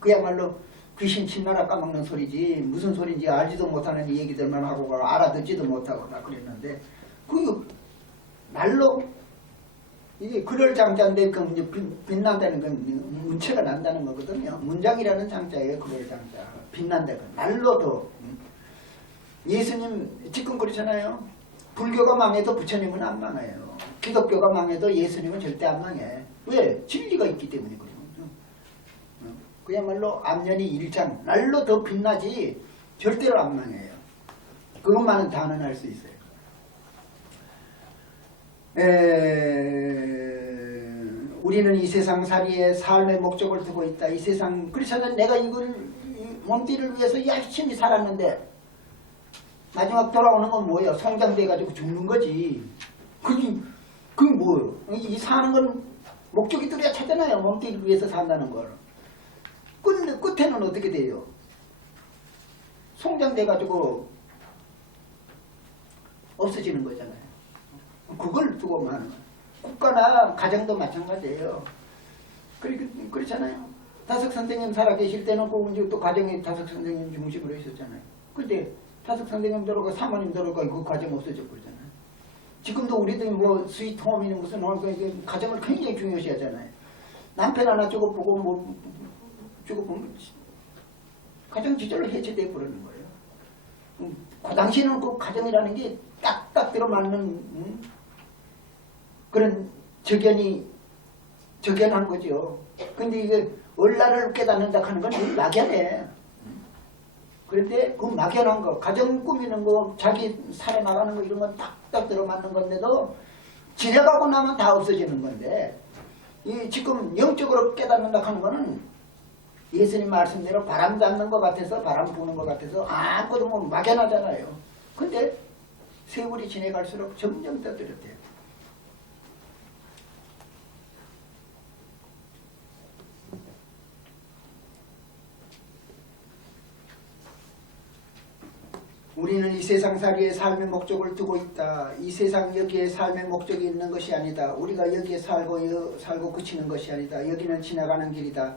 그야말로 귀신 신나라 까먹는 소리지 무슨 소리인지 알지도 못하는 얘기들만 하고 알아듣지도 못하고 다 그랬는데 그 날로 이게 그럴 장자인데 그 이제 빛난다는 건 문체가 난다는 거거든요. 문장이라는 장자예요. 그럴 장자. 빛난다는 건 날로도. 예수님 지금 그렇잖아요. 불교가 망해도 부처님은 안 망해요. 기독교가 망해도 예수님은 절대 안 망해. 왜? 진리가 있기 때문에 그래요. 그야말로 앞년이 일장 날로 더 빛나지 절대로 안 망해요. 그것만은 단언할 수 있어요. 우리는 이 세상 살이에 삶의 목적을 두고 있다. 이 세상 그렇잖아요. 내가 이걸 몸띠를 위해서 열심히 살았는데 마지막 돌아오는 건 뭐예요? 성장돼가지고 죽는 거지. 그게 뭐예요? 이 사는 건 목적이 뚜렷하잖아요. 몸띠를 위해서 산다는 걸. 끝에는 어떻게 돼요? 성장돼가지고 없어지는 거잖아요. 25만 원. 국가나 가정도 마찬가지예요. 그렇잖아요. 다섯 선생님 살아 계실 때는 또 가정이 다섯 선생님 중심으로 있었잖아요. 근데 다섯 선생님 들어가 사모님 들어가 그 가정 없어져 버리잖아요. 지금도 우리들이 뭐 스위트홈이니 무슨 가정을 굉장히 중요시 하잖아요. 남편 하나 죽어보고 뭐 죽어보면 가정 지절로 해체돼 버리는 거예요. 그 당시에는 그 가정이라는 게 딱딱 들어맞는 그런 적연한 거죠. 근데 이게 얼라를 깨닫는다 하는 건 막연해. 그런데 그 막연한 거, 가정 꾸미는 거, 자기 살아나가는 거 이런 건 딱딱 들어맞는 건데도 지나가고 나면 다 없어지는 건데 이 지금 영적으로 깨닫는다 하는 거는 예수님 말씀대로 바람 잡는 것 같아서 바람 부는 것 같아서 아무것도 뭐 막연하잖아요. 근데 세월이 지나갈수록 점점 더 뚜렷해요. 우리는 이 세상살이의 삶의 목적을 두고 있다. 이 세상 여기에 삶의 목적이 있는 것이 아니다. 우리가 여기에 살고 그치는 것이 아니다. 여기는 지나가는 길이다.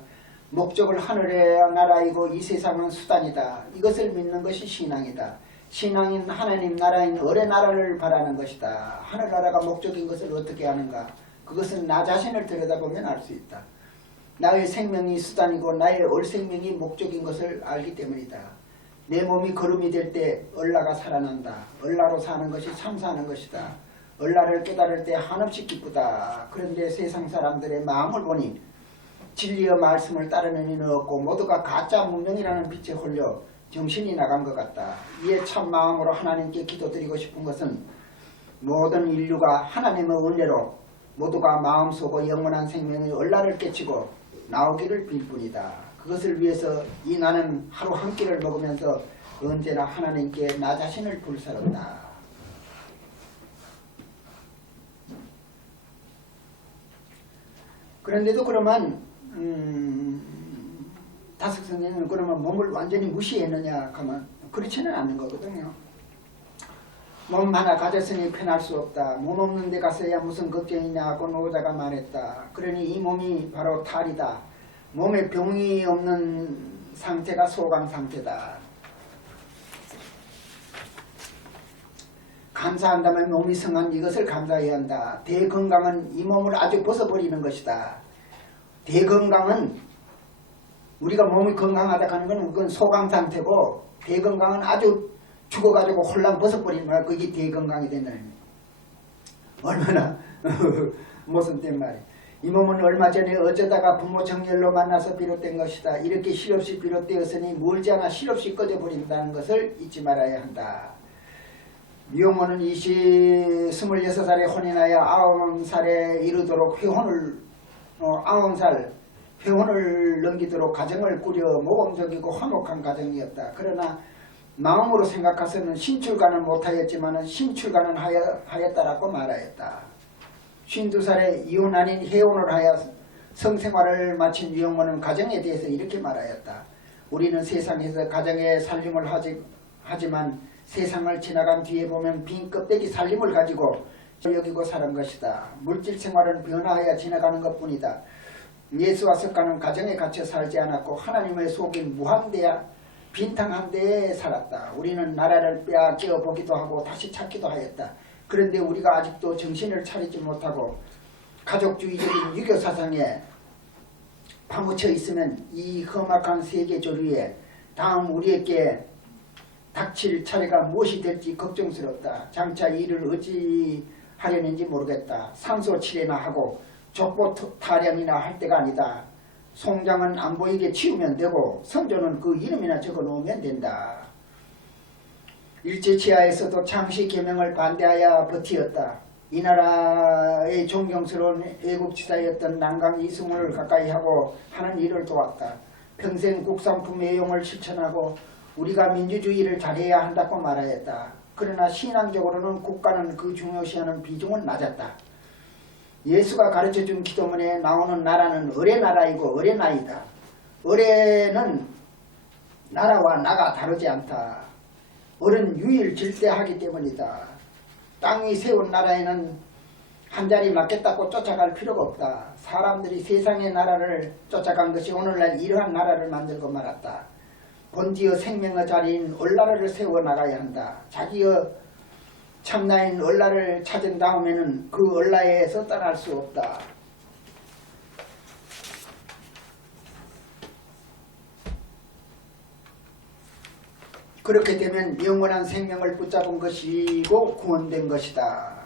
목적을 하늘의 나라이고 이 세상은 수단이다. 이것을 믿는 것이 신앙이다. 신앙인 하나님 나라인 을의 나라를 바라는 것이다. 하늘나라가 목적인 것을 어떻게 아는가? 그것은 나 자신을 들여다보면 알 수 있다. 나의 생명이 수단이고 나의 을 생명이 목적인 것을 알기 때문이다. 내 몸이 거름이 될 때 얼라가 살아난다. 얼라로 사는 것이 참 사는 것이다. 얼라를 깨달을 때 한없이 기쁘다. 그런데 세상 사람들의 마음을 보니 진리의 말씀을 따르는 이는 없고 모두가 가짜 문명이라는 빛에 홀려 정신이 나간 것 같다. 이에 참 마음으로 하나님께 기도드리고 싶은 것은 모든 인류가 하나님의 은혜로 모두가 마음속의 영원한 생명의 얼라를 깨치고 나오기를 빌 뿐이다. 그것을 위해서 이 나는 하루 한 끼를 먹으면서 언제나 하나님께 나 자신을 불사른다. 그런데도 그러면 다섯 선생님은 그러면 몸을 완전히 무시했느냐 하면 그렇지는 않는 거거든요. 몸 하나 가졌으니 편할 수 없다. 몸 없는 데 가서야 무슨 걱정이냐 하고 노자가 말했다. 그러니 이 몸이 바로 탈이다. 몸에 병이 없는 상태가 소강 상태다. 감사한다면 몸이 성한 이것을 감사해야 한다. 대건강은 이 몸을 아주 벗어버리는 것이다. 대건강은 우리가 몸이 건강하다 하는 건 그건 소강 상태고 대건강은 아주 죽어가지고 홀랑 벗어버리는 거야. 그게 대건강이 된다는 거야. 얼마나 무슨 땐 말이야. 이 몸은 얼마 전에 어쩌다가 부모 정열로 만나서 비롯된 것이다. 이렇게 실없이 비롯되었으니 멀지 않아 실없이 꺼져버린다는 것을 잊지 말아야 한다. 미용모는 26살에 혼인하여 90살에 이르도록 회혼을 넘기도록 가정을 꾸려 모범적이고 화목한 가정이었다. 그러나 마음으로 생각해서는 신출가는 못하였지만 신출가는 하였다라고 말하였다. 52살에 이혼 아닌 해혼을 하여 성생활을 마친 미용모는 가정에 대해서 이렇게 말하였다. 우리는 세상에서 가정의 살림을 하지만 세상을 지나간 뒤에 보면 빈 껍데기 살림을 가지고 여기고 사는 것이다. 물질 생활은 변화하여 지나가는 것뿐이다. 예수와 석가는 가정에 갇혀 살지 않았고 하나님의 속인 무한대야 빈탕한 데에 살았다. 우리는 나라를 빼앗겨 보기도 하고 다시 찾기도 하였다. 그런데 우리가 아직도 정신을 차리지 못하고 가족주의적인 유교 사상에 파묻혀 있으면 이 험악한 세계 조류에 다음 우리에게 닥칠 차례가 무엇이 될지 걱정스럽다. 장차 이를 어찌 하려는지 모르겠다. 산소 칠해나 하고 족보 타령이나 할 때가 아니다. 송장은 안 보이게 치우면 되고 성조는 그 이름이나 적어 놓으면 된다. 일제치하에서도 창시 개명을 반대하여 버티었다. 이 나라의 존경스러운 애국지사였던 난강 이승우를 가까이 하고 하는 일을 도왔다. 평생 국산품 애용을 실천하고 우리가 민주주의를 잘해야 한다고 말하였다. 그러나 신앙적으로는 국가는 그 중요시하는 비중은 낮았다. 예수가 가르쳐준 기도문에 나오는 나라는 을의 나라이고 을의 나이다. 을에는 나라와 나가 다르지 않다. 을은 유일질대하기 때문이다. 땅이 세운 나라에는 한 자리 맞겠다고 쫓아갈 필요가 없다. 사람들이 세상의 나라를 쫓아간 것이 오늘날 이러한 나라를 만들고 말았다. 본디의 생명의 자리인 얼라를 세워나가야 한다. 자기의 참나인 얼라를 찾은 다음에는 그 얼라에서 떠날 수 없다. 그렇게 되면 영원한 생명을 붙잡은 것이고 구원된 것이다.